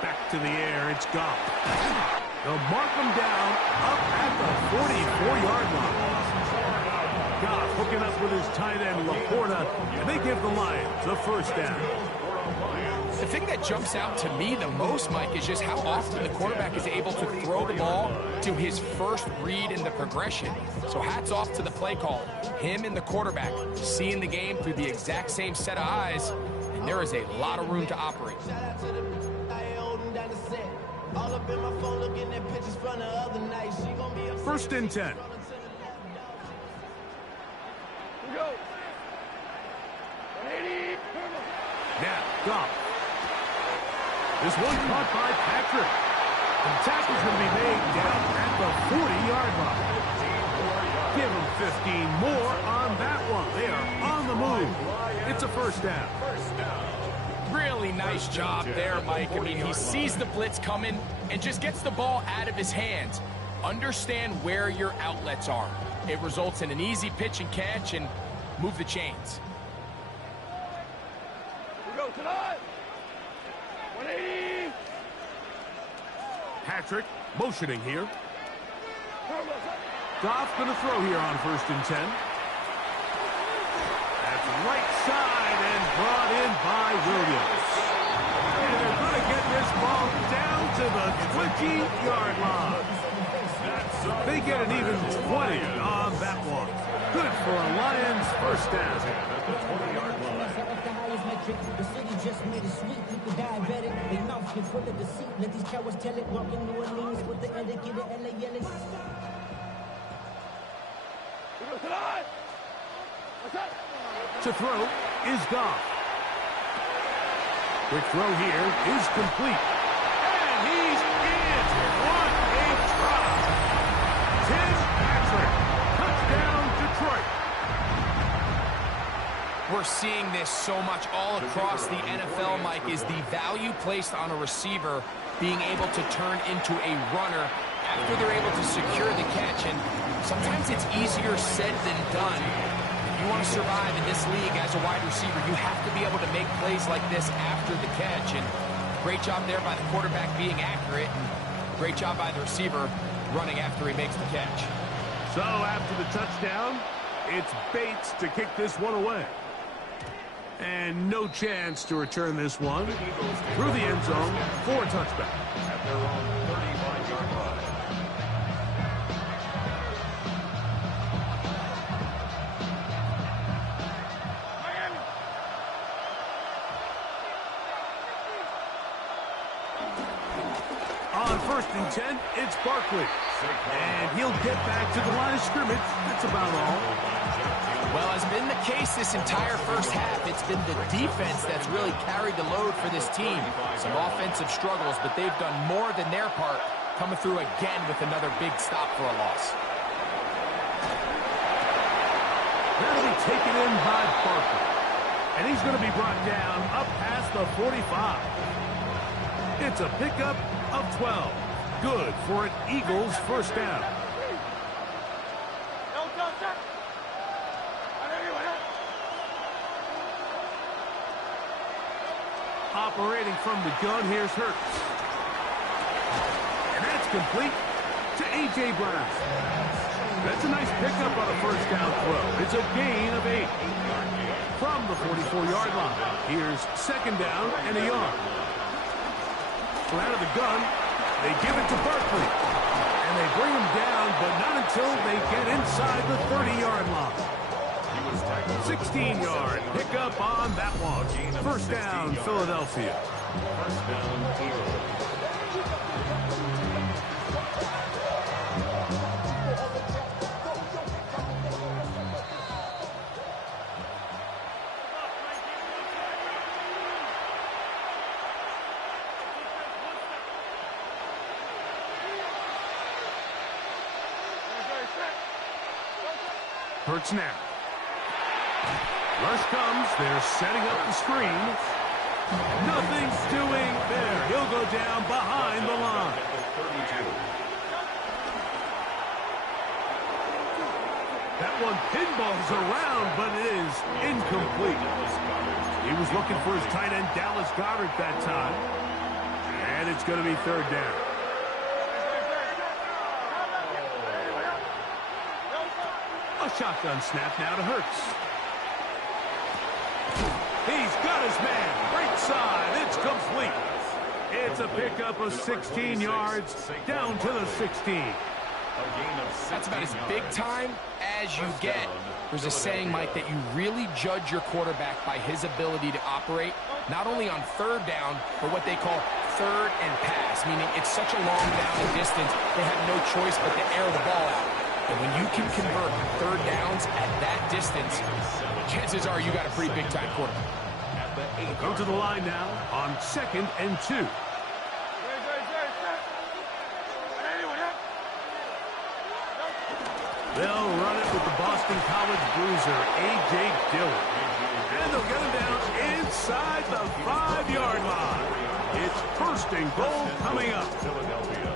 Back to the air, it's Goff. They'll mark him down up at the 44-yard line. Goff hooking up with his tight end, Laporta, and they give the Lions a 1st down. The thing that jumps out to me the most, Mike, is just how often the quarterback is able to throw the ball to his first read in the progression. So hats off to the play call. Him and the quarterback seeing the game through the exact same set of eyes, and there is a lot of room to operate. All up in my phone looking at pictures from the other night. She gonna be 1st and 10. Go. Now, Goff. This one caught by Patrick. The tackle's going to be made down at the 40-yard line. Give them 15 more on that one. They are on the move. It's a 1st down. Really nice job there, Mike. I mean, he sees the blitz coming and just gets the ball out of his hands. Understand where your outlets are. It results in an easy pitch and catch and move the chains. We go tonight. 180. Patrick motioning here. Goff going to throw here on 1st and 10. That's right side and brought in by Williams. And they're going to get this ball down to the 20-yard line. They get an even 20 on that one. Good for a Lions 1st down. The city just made it sweet. People diabetic. They mouth get full of deceit. Let these cowards tell it. Walking New Orleans with the etiquette of LA yelling. To throw is Goff. Quick throw here is complete. And he's in. What a drop. Tim Patrick. Touchdown, Detroit. We're seeing this so much all across the NFL, Mike, is the value placed on a receiver being able to turn into a runner after they're able to secure the catch. And sometimes it's easier said than done. If you want to survive in this league as a wide receiver, you have to be able to make plays like this after the catch. And great job there by the quarterback being accurate, and great job by the receiver running after he makes the catch. So after the touchdown, It's Bates to kick this one away. And no chance to return this one through the end zone for a touchback. At their own 35-yard line. On 1st and 10, it's Barkley. And he'll get back to the line of scrimmage. That's about all. Well, as been the case this entire first half, it's been the defense that's really carried the load for this team. Some offensive struggles, but they've done more than their part, coming through again with another big stop for a loss. That'll be taken in by Barkley. And he's going to be brought down up past the 45. It's a pickup of 12. Good for an Eagles first down. Operating from the gun, here's Hurts. And that's complete to A.J. Brown. That's a nice pickup on a first down throw. It's a gain of 8. From the 44-yard line, here's 2nd down and a yard. Well, out of the gun, they give it to Barkley. And they bring him down, but not until they get inside the 30-yard line. 16-yard pickup on that one. First down, Philadelphia. First down, Eagles. Hurts now. Rush comes. They're setting up the screen. Nothing's doing there. He'll go down behind the line. That one pinballs around, but it is incomplete. He was looking for his tight end, Dallas Goedert, that time. And it's going to be 3rd down. A shotgun snap now to Hurts. He's got his man. Right side. It's complete. It's a pickup of 16 yards down to the 16. That's about as big time as you get. There's a saying, Mike, that you really judge your quarterback by his ability to operate, not only on 3rd down, but what they call 3rd and pass, meaning it's such a long down and distance, they have no choice but to air the ball out. And when you can convert 3rd downs at that distance, chances are you got a pretty big-time quarterback. Go to the line now on 2nd and 2. They'll run it with the Boston College bruiser, A.J. Dillon. And they'll get him down inside the 5-yard line. It's 1st and goal coming up.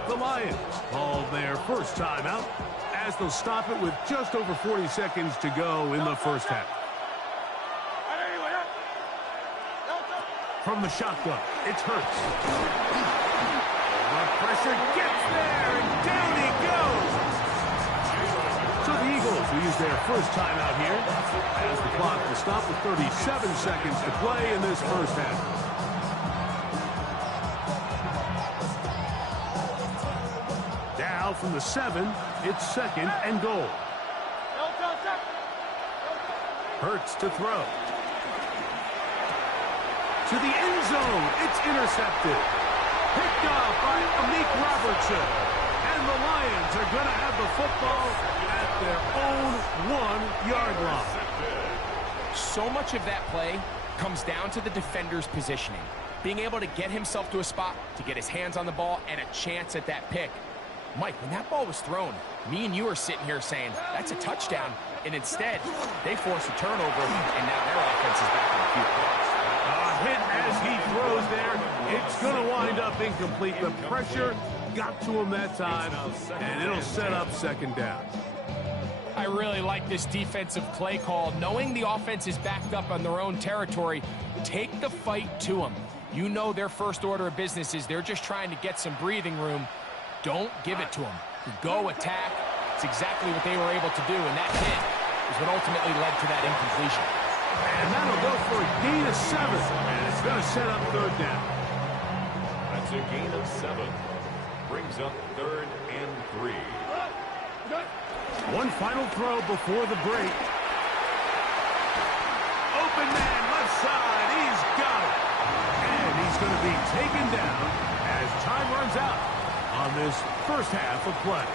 The Lions call their first timeout as they'll stop it with just over 40 seconds to go in the first half. From the shotgun, it's Hurts. The pressure gets there, and down he goes. So the Eagles will use their first timeout here as the clock will stop with 37 seconds to play in this first half. Now from the 7, it's 2nd and goal. Hurts to throw. To the end zone, it's intercepted. Picked off by Amik Robertson. And the Lions are going to have the football at their own 1-yard line. So much of that play comes down to the defender's positioning. Being able to get himself to a spot, to get his hands on the ball, and a chance at that pick. Mike, when that ball was thrown, me and you are sitting here saying, that's a touchdown. And instead, they force a turnover, and now their offense is back on the field. Hit as he throws there. It's going to wind up incomplete. The pressure got to him that time, and it'll set up 2nd down. I really like this defensive play call. Knowing the offense is backed up on their own territory, take the fight to them. You know their first order of business is they're just trying to get some breathing room. Don't give it to them. Go attack. It's exactly what they were able to do, and that hit is what ultimately led to that incompletion. And that'll go for a gain of 7. And it's going to set up 3rd down. That's a gain of 7. Brings up 3rd and 3. One final throw before the break. Open man, left side. He's got it. And he's going to be taken down as time runs out on this first half of play.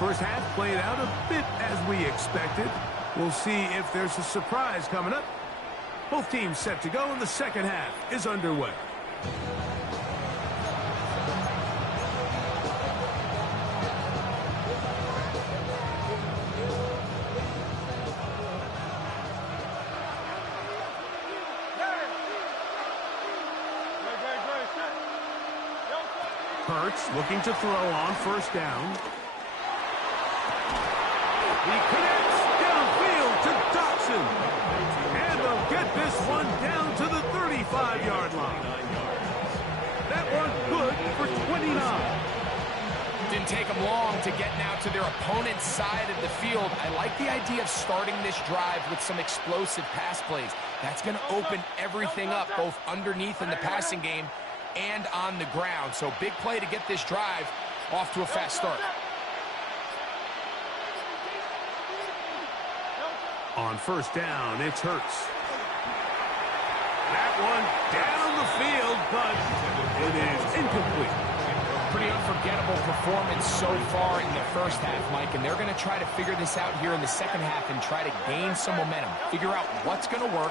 First half played out a bit as we expected. We'll see if there's a surprise coming up. Both teams set to go, and the second half is underway. Hurts looking to throw on 1st down. He connects downfield to Dotson. And they'll get this one down to the 35-yard line. That one good for 29. Didn't take them long to get now to their opponent's side of the field. I like the idea of starting this drive with some explosive pass plays. That's going to open everything up, both underneath in the passing game and on the ground. So big play to get this drive off to a fast start. On 1st down, it's Hurts. That one down the field, but it is incomplete. Pretty unforgettable performance so far in the first half, Mike, and they're going to try to figure this out here in the second half and try to gain some momentum. Figure out what's going to work,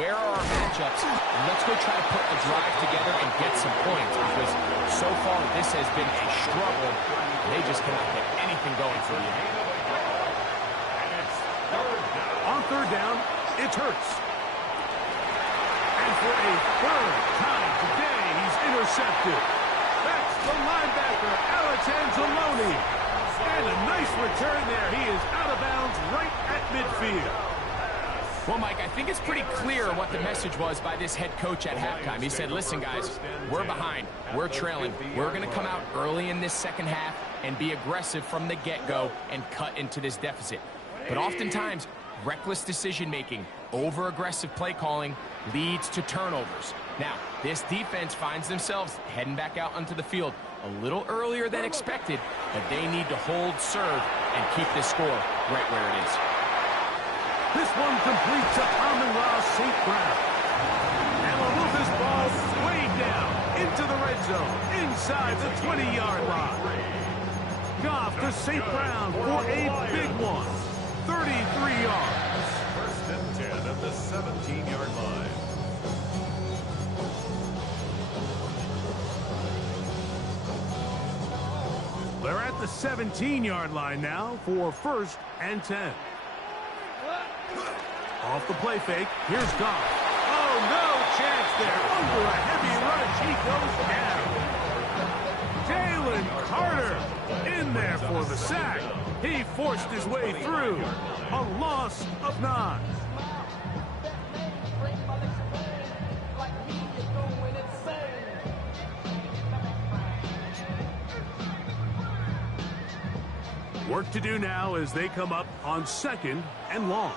where are our matchups, and let's go try to put a drive together and get some points, because so far this has been a struggle. They just cannot get anything going for you. On 3rd down, it's Hurts. And for a 3rd time today, he's intercepted. That's the linebacker, Alex Anzalone. And a nice return there. He is out of bounds right at midfield. Well, Mike, I think it's pretty clear what the message was by this head coach at halftime. He said, listen, guys, we're behind. We're trailing. We're going to come out early in this second half and be aggressive from the get-go and cut into this deficit. But oftentimes, reckless decision-making, over-aggressive play calling leads to turnovers. Now, this defense finds themselves heading back out onto the field a little earlier than expected, but they need to hold serve and keep this score right where it is. This one complete to Amon-Ra St. Brown. And we'll move this ball way down into the red zone, inside the 20-yard line. Goff to St. Brown for a big one. 33 yards. 1st and 10 at the 17-yard line. They're at the 17-yard line now for 1st and 10. Off the play fake, here's Goff. Oh, no chance there. Under a heavy rush, he goes down. Jalen Carter in there for the sack. He forced his way through. A loss of 9. Work to do now as they come up on 2nd and long.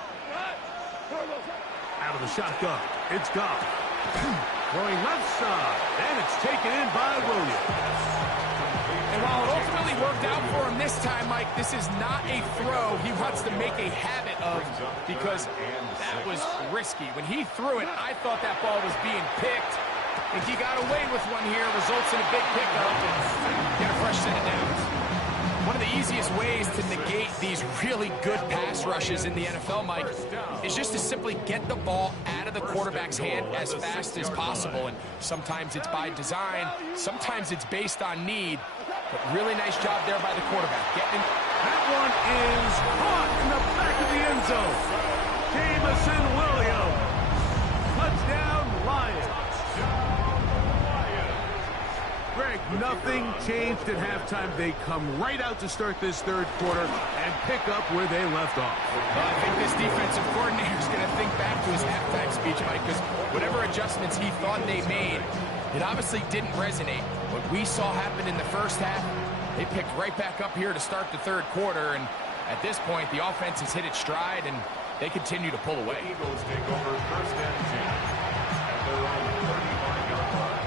Out of the shotgun, it's Goff. Throwing left side, and it's taken in by Williams. And while it ultimately worked out for him this time, Mike, this is not a throw he wants to make a habit of, because that was risky. When he threw it, I thought that ball was being picked. And he got away with one here, results in a big pickup, and get a fresh set of downs. One of the easiest ways to negate these really good pass rushes in the NFL, Mike, is just to simply get the ball out of the quarterback's hand as fast as possible. And sometimes it's by design, sometimes it's based on need. But really nice job there by the quarterback. That one is caught in the back of the end zone. Jamison Williams. Touchdown, Lions. Greg, nothing changed at halftime. They come right out to start this 3rd quarter and pick up where they left off. Well, I think this defensive coordinator is going to think back to his halftime speech, Mike, because whatever adjustments he thought they made, It obviously didn't resonate. What we saw happen in the first half, they picked right back up here to start the third quarter, and at this point, the offense has hit its stride, and they continue to pull away. The Eagles take over first and 10 at their own 35-yard line.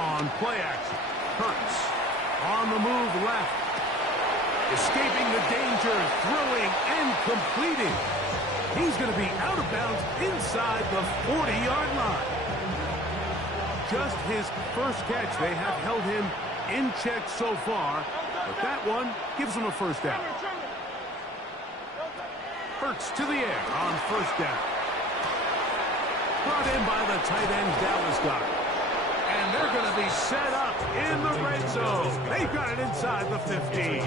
On play action, Hurts on the move left, escaping the danger, throwing and completing. He's going to be out of bounds inside the 40-yard line. Just his first catch. They have held him in check so far, but that one gives him a first down. Hurts to the air on first down. Brought in by the tight end Dallas Goedert. And they're going to be set up in the red zone. They've got it inside the 15.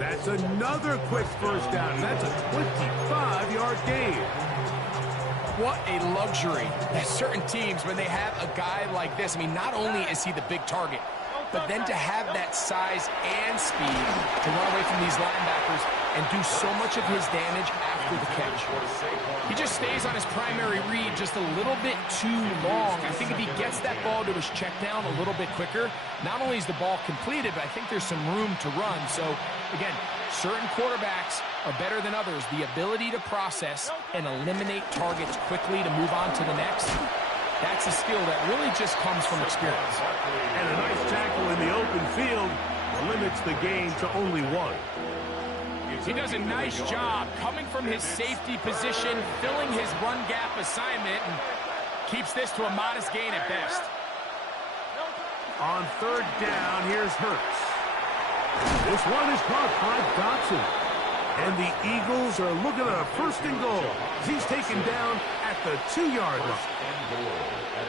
That's another quick first down. That's a 25-yard gain. What a luxury that certain teams, when they have a guy like this, I mean, not only is he the big target, but then to have that size and speed to run away from these linebackers and do so much of his damage after the catch. He just stays on his primary read just a little bit too long. I think if he gets that ball to his check down a little bit quicker, not only is the ball completed, but I think there's some room to run. So, again, certain quarterbacks are better than others. The ability to process and eliminate targets quickly to move on to the next, that's a skill that really just comes from experience. And a nice tackle in the open field limits the gain to only one. He does a nice job coming from his safety position, filling his run gap assignment, and keeps this to a modest gain at best. On third down, here's Hurts. This one is caught by Dotson. And the Eagles are looking at a first and goal. He's taken down at the 2-yard line.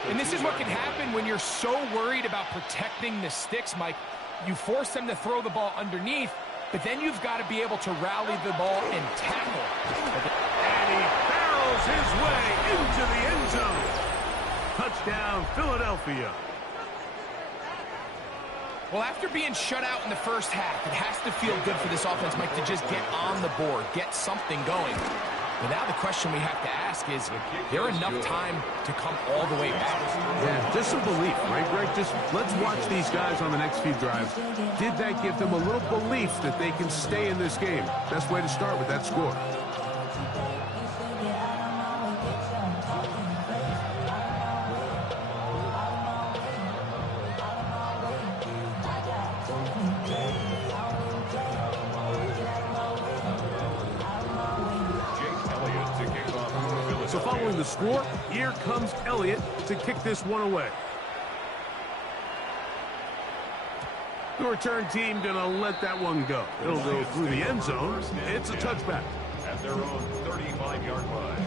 And this is what can happen when you're so worried about protecting the sticks, Mike. You force them to throw the ball underneath, but then you've got to be able to rally the ball and tackle. And he barrels his way into the end zone. Touchdown, Philadelphia. Well, after being shut out in the first half, it has to feel good for this offense, Mike, to just get on the board, get something going. But now the question we have to ask is there enough time to come all the way back? Yeah, just some belief, right, Greg? Just let's watch these guys on the next few drives. Did that give them a little belief that they can stay in this game? Best way to start with that score. So following the score, here comes Elliott to kick this one away. The return team going to let that one go. It'll go through the end zone. It's a touchback. At their own 35-yard line.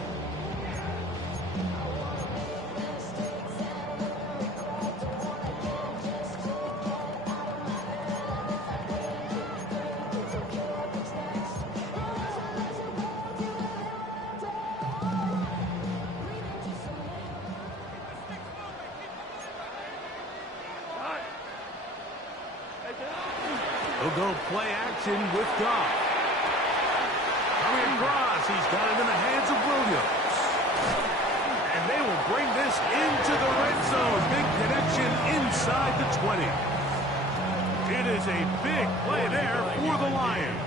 He'll go play action with Goff. Coming across, he's got it in the hands of Williams. And they will bring this into the red zone. Big connection inside the 20. It is a big play there for the Lions.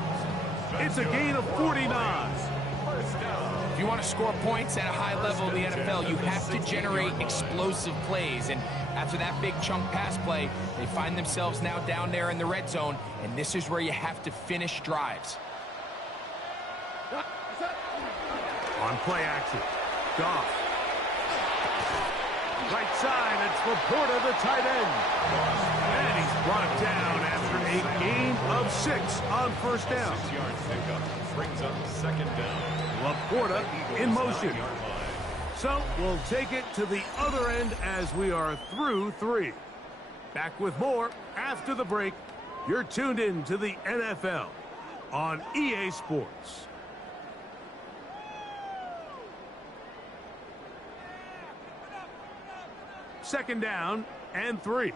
It's a gain of 49. If you want to score points at a high level in the NFL, you have to generate explosive plays. And after that big chunk pass play, they find themselves now down there in the red zone, and this is where you have to finish drives. On play action, Goff. Right side, it's Laporta, the tight end. And he's brought down after a gain of 6 on first down. 6-yard pickup brings up second down. Laporta in motion. So we'll take it to the other end as we are through 3. Back with more after the break. You're tuned in to the NFL on EA Sports. Second down and 3.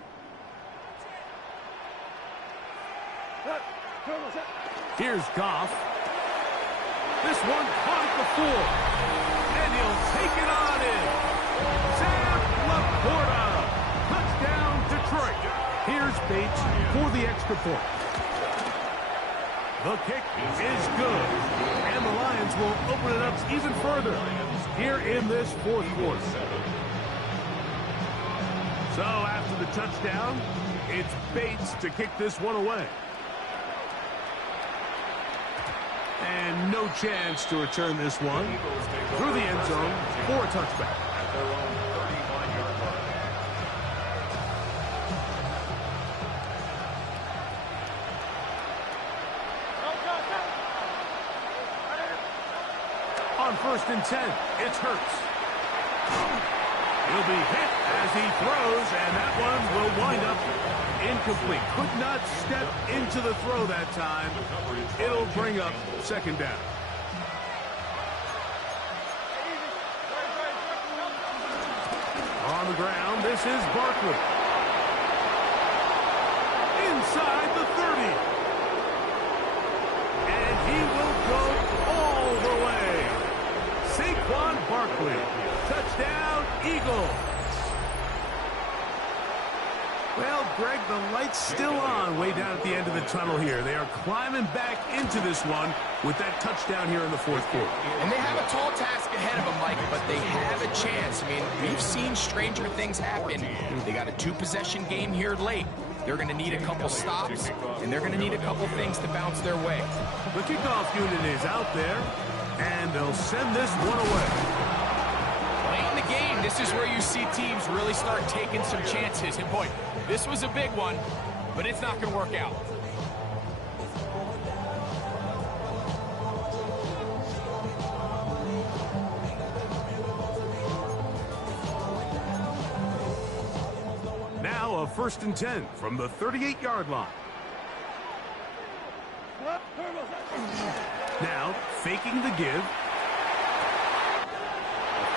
Here's Goff. This one caught at the 4. And he'll take it on in. Sam Laporta. Touchdown, Detroit. Here's Bates for the extra point. The kick is good. And the Lions will open it up even further here in this fourth quarter. So after the touchdown, it's Bates to kick this one away. And no chance to return this one through the end zone for a touchback. At their own 35-yard line. On 1st and 10, it's Hurts. He'll be hit as he throws, and that one will wind up incomplete. Could not step into the throw that time. It'll bring up second down. On the ground, this is Barkley. Inside the 30. And he will go all the way. Saquon Barkley. Touchdown, Eagles. Well, Greg, the light's still on way down at the end of the tunnel here. They are climbing back into this one with that touchdown here in the fourth quarter. And they have a tall task ahead of them, Mike, but they have a chance. I mean, we've seen stranger things happen. They got a 2-possession game here late. They're going to need a couple stops, and they're going to need a couple things to bounce their way. The kickoff unit is out there, and they'll send this one away. Late in the game, this is where you see teams really start taking some chances. And boy, this was a big one, but it's not going to work out. Now a 1st and 10 from the 38-yard line. Now faking the give.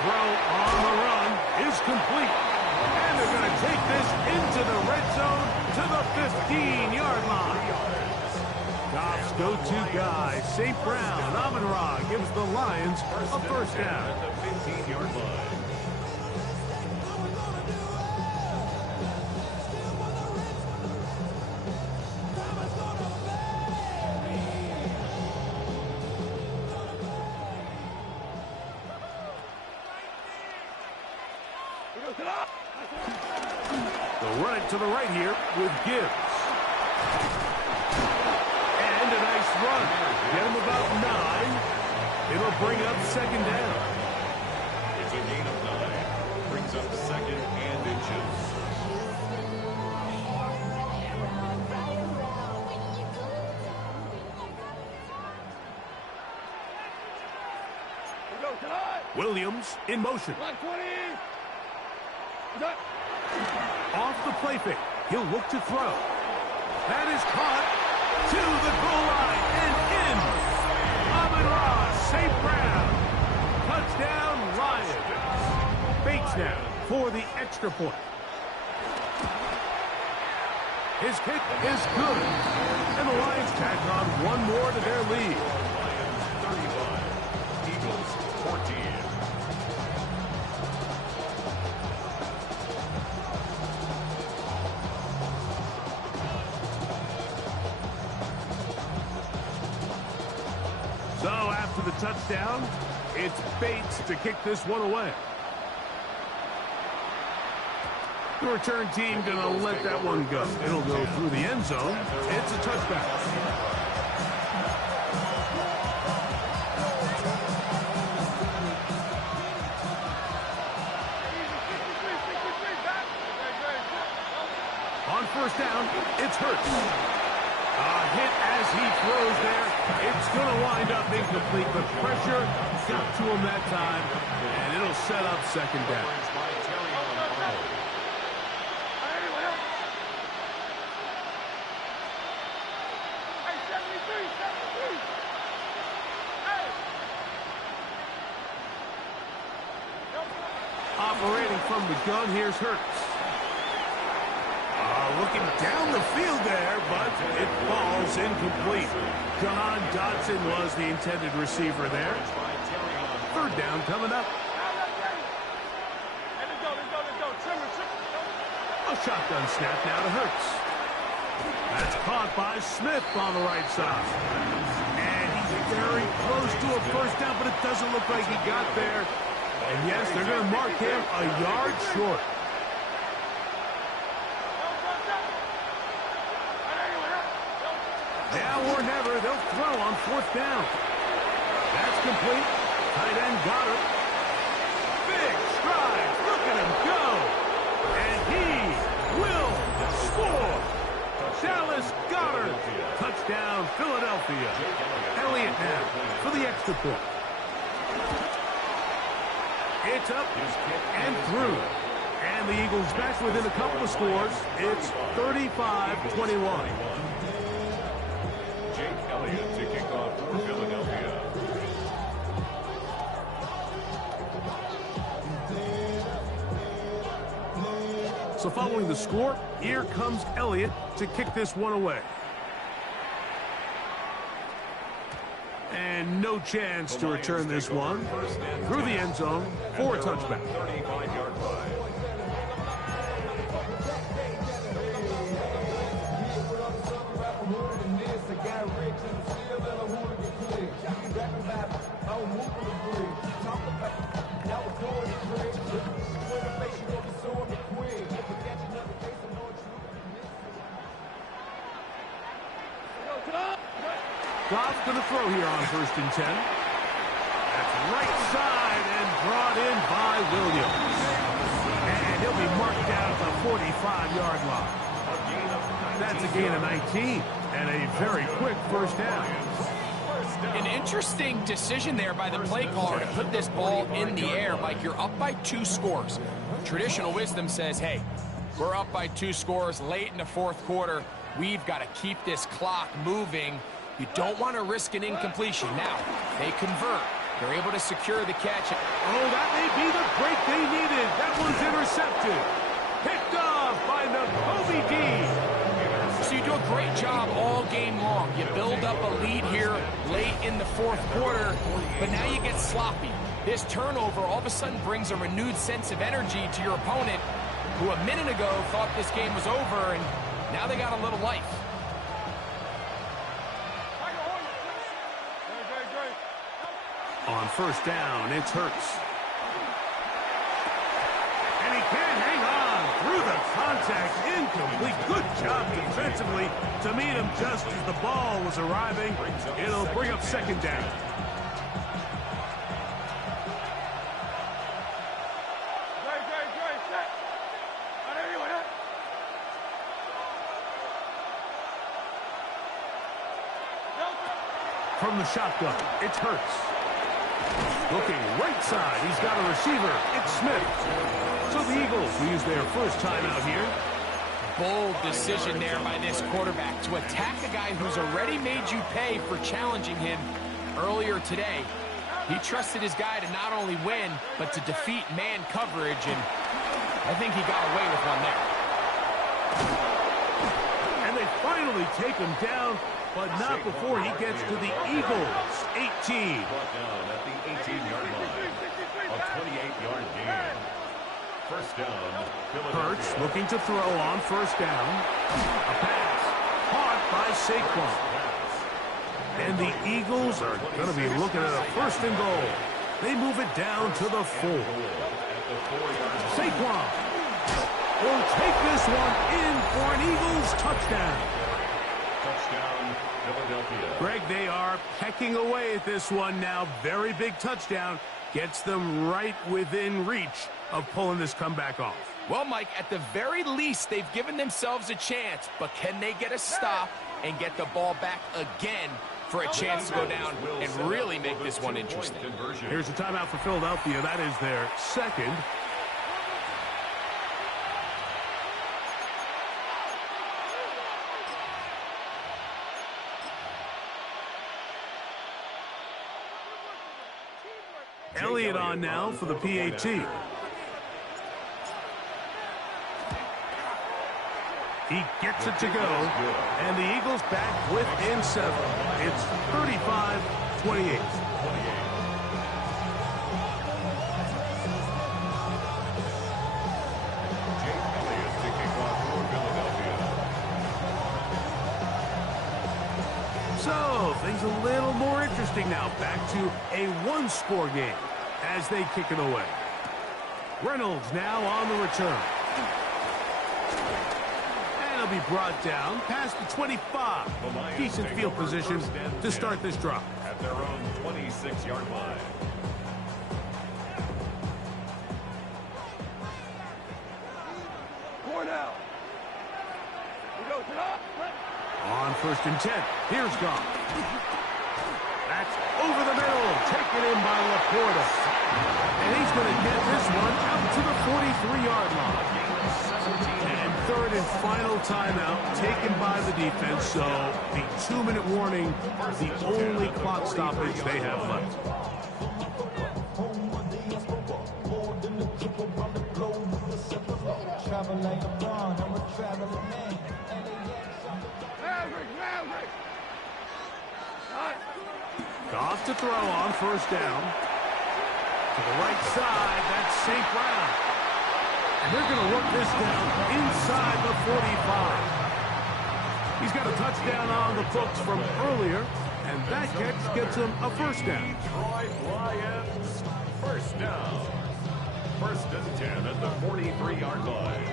Throw on the run is complete. And they're going to take this into the red zone to the 15-yard line. Goff's go-to guy, St. Brown, Amon-Ra gives the Lions a first down. At the 15-yard line. They'll run it to the right here with Gibbs. And a nice run. Get him about 9. It'll bring up second down. It's a gain of 9. Brings up second and inches. Williams in motion. Off the play fake. He'll look to throw. That is caught to the goal line and in. Amon-Ra, St. Brown. Touchdown, Lions. Bates now for the extra point. His kick is good. And the Lions tack on one more to their lead. Lions 35. Eagles 14. So after the touchdown, it's Bates to kick this one away. The return team going to let that one go. It'll go through the end zone. It's a touchback. On first down, it's Hurts. A hit as he throws there. It's going to wind up incomplete, but pressure got to him that time, and it'll set up second down. Operating from the gun, here's Hurts. A looking down the field there, but it falls incomplete. John Dodson was the intended receiver there. Third down coming up. A shotgun snap now to Hurts. That's caught by Smith on the right side. And he's very close to a first down, but it doesn't look like he got there. And yes, they're going to mark him a yard short. Now or never, they'll throw on fourth down. That's complete. Tight end Goddard. Big stride. Look at him go. And he will score. Dallas Goddard. Touchdown, Philadelphia. Elliott now for the extra point. It's up and through. And the Eagles back within a couple of scores. It's 35-21. Jake Elliott to kick off for Philadelphia. So following the score, here comes Elliott to kick this one away. And no chance to return this one through the end zone for a touchback. 35-yard line. Goff's going to throw here on 1st and 10. That's right side and brought in by Williams. And he'll be marked down at the 45-yard line. That's a gain of 19 and a very quick first down. An interesting decision there by the play caller to put this ball in the air. Like, you're up by 2 scores. Traditional wisdom says, hey, we're up by 2 scores late in the fourth quarter. We've got to keep this clock moving. You don't want to risk an incompletion. Now, they convert. They're able to secure the catch. Oh, that may be the break they needed. That one's intercepted. Picked off by Nakobe Dean. So you do a great job all game long. You build up a lead here late in the fourth quarter, but now you get sloppy. This turnover all of a sudden brings a renewed sense of energy to your opponent, who a minute ago thought this game was over, and now they got a little life. On first down, it's Hurts. And he can't hang on through the contact. Incomplete. Good job defensively to meet him just as the ball was arriving. It'll bring up second down. From the shotgun, it's Hurts. Looking right side, he's got a receiver. It's Smith. So the Eagles use their first time out here. Bold decision there by this quarterback to attack a guy who's already made you pay for challenging him earlier today. He trusted his guy to not only win, but to defeat man coverage, and I think he got away with one there. And they finally take him down, but not before he gets to the Eagles' 18. Brought down at the 18-yard line. A 28-yard gain. First down, Philadelphia. Hurts looking to throw on first down. A pass caught by Saquon. And the Eagles are going to be looking at a first and goal. They move it down to the 4. Saquon will take this one in for an Eagles touchdown. Touchdown, Philadelphia. Greg, they are pecking away at this one now. Very big touchdown. Gets them right within reach of pulling this comeback off. Well, Mike, at the very least, they've given themselves a chance, but can they get a stop and get the ball back again for a chance to go down and really make this one interesting? Here's a timeout for Philadelphia. That is their second. Elliott on now for the PAT. He gets it to go, and the Eagles back within 7. It's 35-28. So, things a little more interesting now. Back to a one-score game as they kick it away. Reynolds now on the return. And he'll be brought down past the 25. Decent field position to start this drive. At their own 26-yard line. Cornell. We go to the On 1st and 10, here's Goff. That's over the middle, taken in by Laporta. And he's going to get this one out to the 43-yard line. And 3rd and final timeout taken by the defense, so the 2-minute warning, the only clock stoppage they have left. Goff to throw on 1st down. To the right side, that's St. Brown. And they're going to work this down inside the 45. He's got a touchdown on the books from earlier, and that catch gets him a 1st down. Detroit Lions, 1st down. 1st and 10 at the 43-yard line.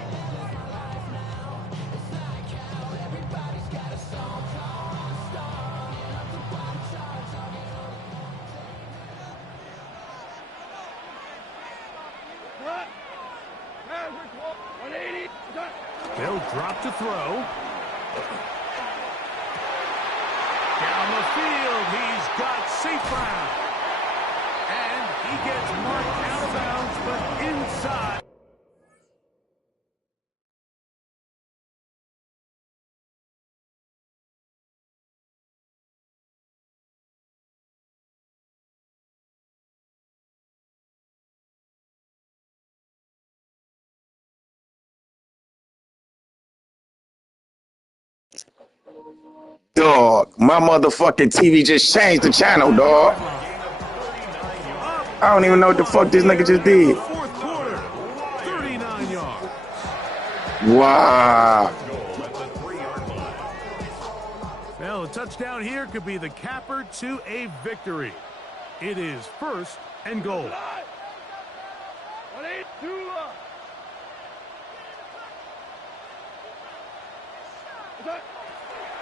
They'll drop to throw. Down the field, he's got St. Brown. And he gets marked out of bounds, but inside. Dog, my motherfucking TV just changed the channel, dog. I don't even know what the fuck this nigga just did. 4th quarter, 39 yards. Wow. Well, a touchdown here could be the capper to a victory. It is 1st and goal.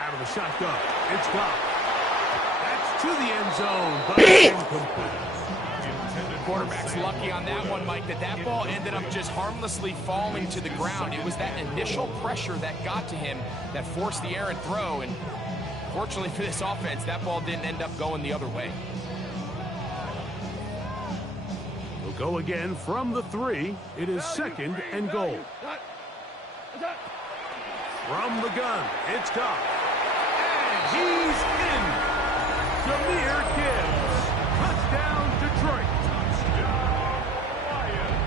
Out of the shotgun, it's Goff. That's to the end zone, but incomplete. Quarterback's lucky on that one, Mike, that ball ended up just harmlessly falling to the ground. It was that initial pressure that got to him that forced the errant throw, and fortunately for this offense, that ball didn't end up going the other way. We'll go again from the 3. It is 2nd and goal. From the gun, it's Goff. And he's in. Jahmyr Gibbs. Touchdown, Detroit.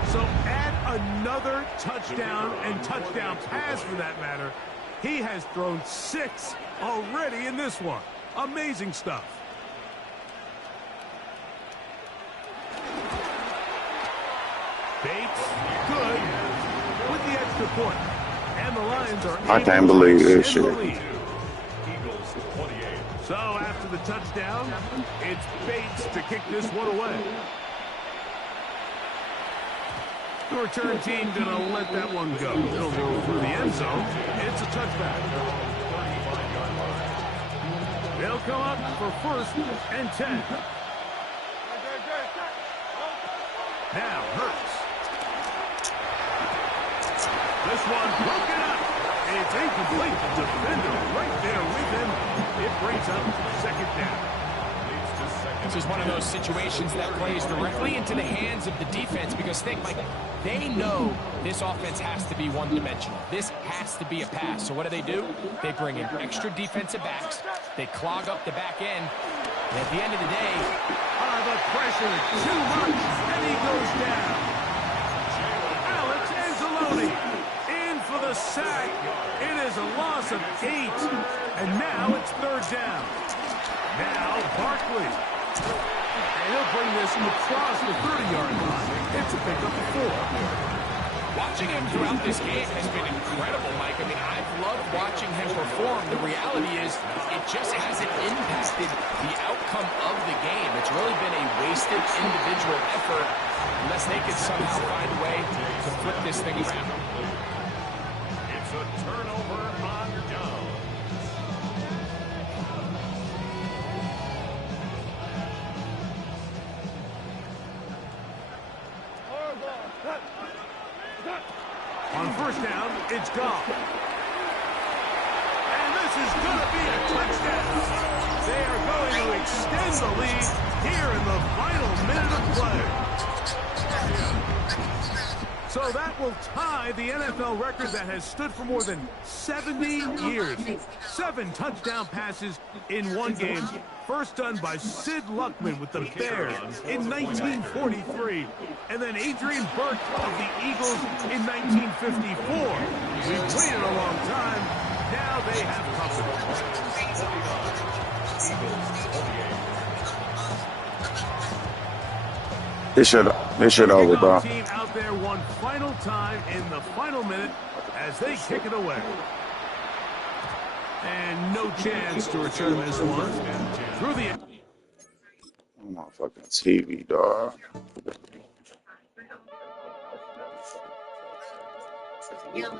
So add another touchdown and touchdown pass for that matter. He has thrown 6 already in this one. Amazing stuff. Bates, good, with the extra point. And the Lions are I can't believe this shit. So after the touchdown, it's Bates to kick this one away. The return team gonna let that one go. It'll go through the end zone. It's a touchback. They'll come up for 1st and 10. Now Hurts. This one broken up. It's incomplete. The defender right there with him. It brings up 2nd down. This is one of those situations that plays directly into the hands of the defense because think, Mike, they know this offense has to be one-dimensional. This has to be a pass. So what do? They bring in extra defensive backs. They clog up the back end. And at the end of the day, the pressure too much, and he goes down. Alex Anzalone in for the the sack. It is a loss of 8. And now it's third down. Now Barkley. And he'll bring this across the 30-yard line. It's a pickup of 4. Watching him throughout this game has been incredible, Mike. I mean, I've loved watching him perform. The reality is it just hasn't impacted the outcome of the game. It's really been a wasted individual effort unless they could somehow find a way to flip this thing around. It's a turnover on down. On first down, it's gone. And this is going to be a touchdown. They are going to extend the lead here in the final minute of play. So that will tie the NFL record that has stood for more than 70 years. 7 touchdown passes in one game. First done by Sid Luckman with the Bears in 1943. And then Adrian Burke of the Eagles in 1954. We've waited a long time. Now they have company. They should over, bro. Team out there one final time in the final minute as they kick it away. And no chance to return this one. Through the... Oh, my fucking TV, dog. Yeah,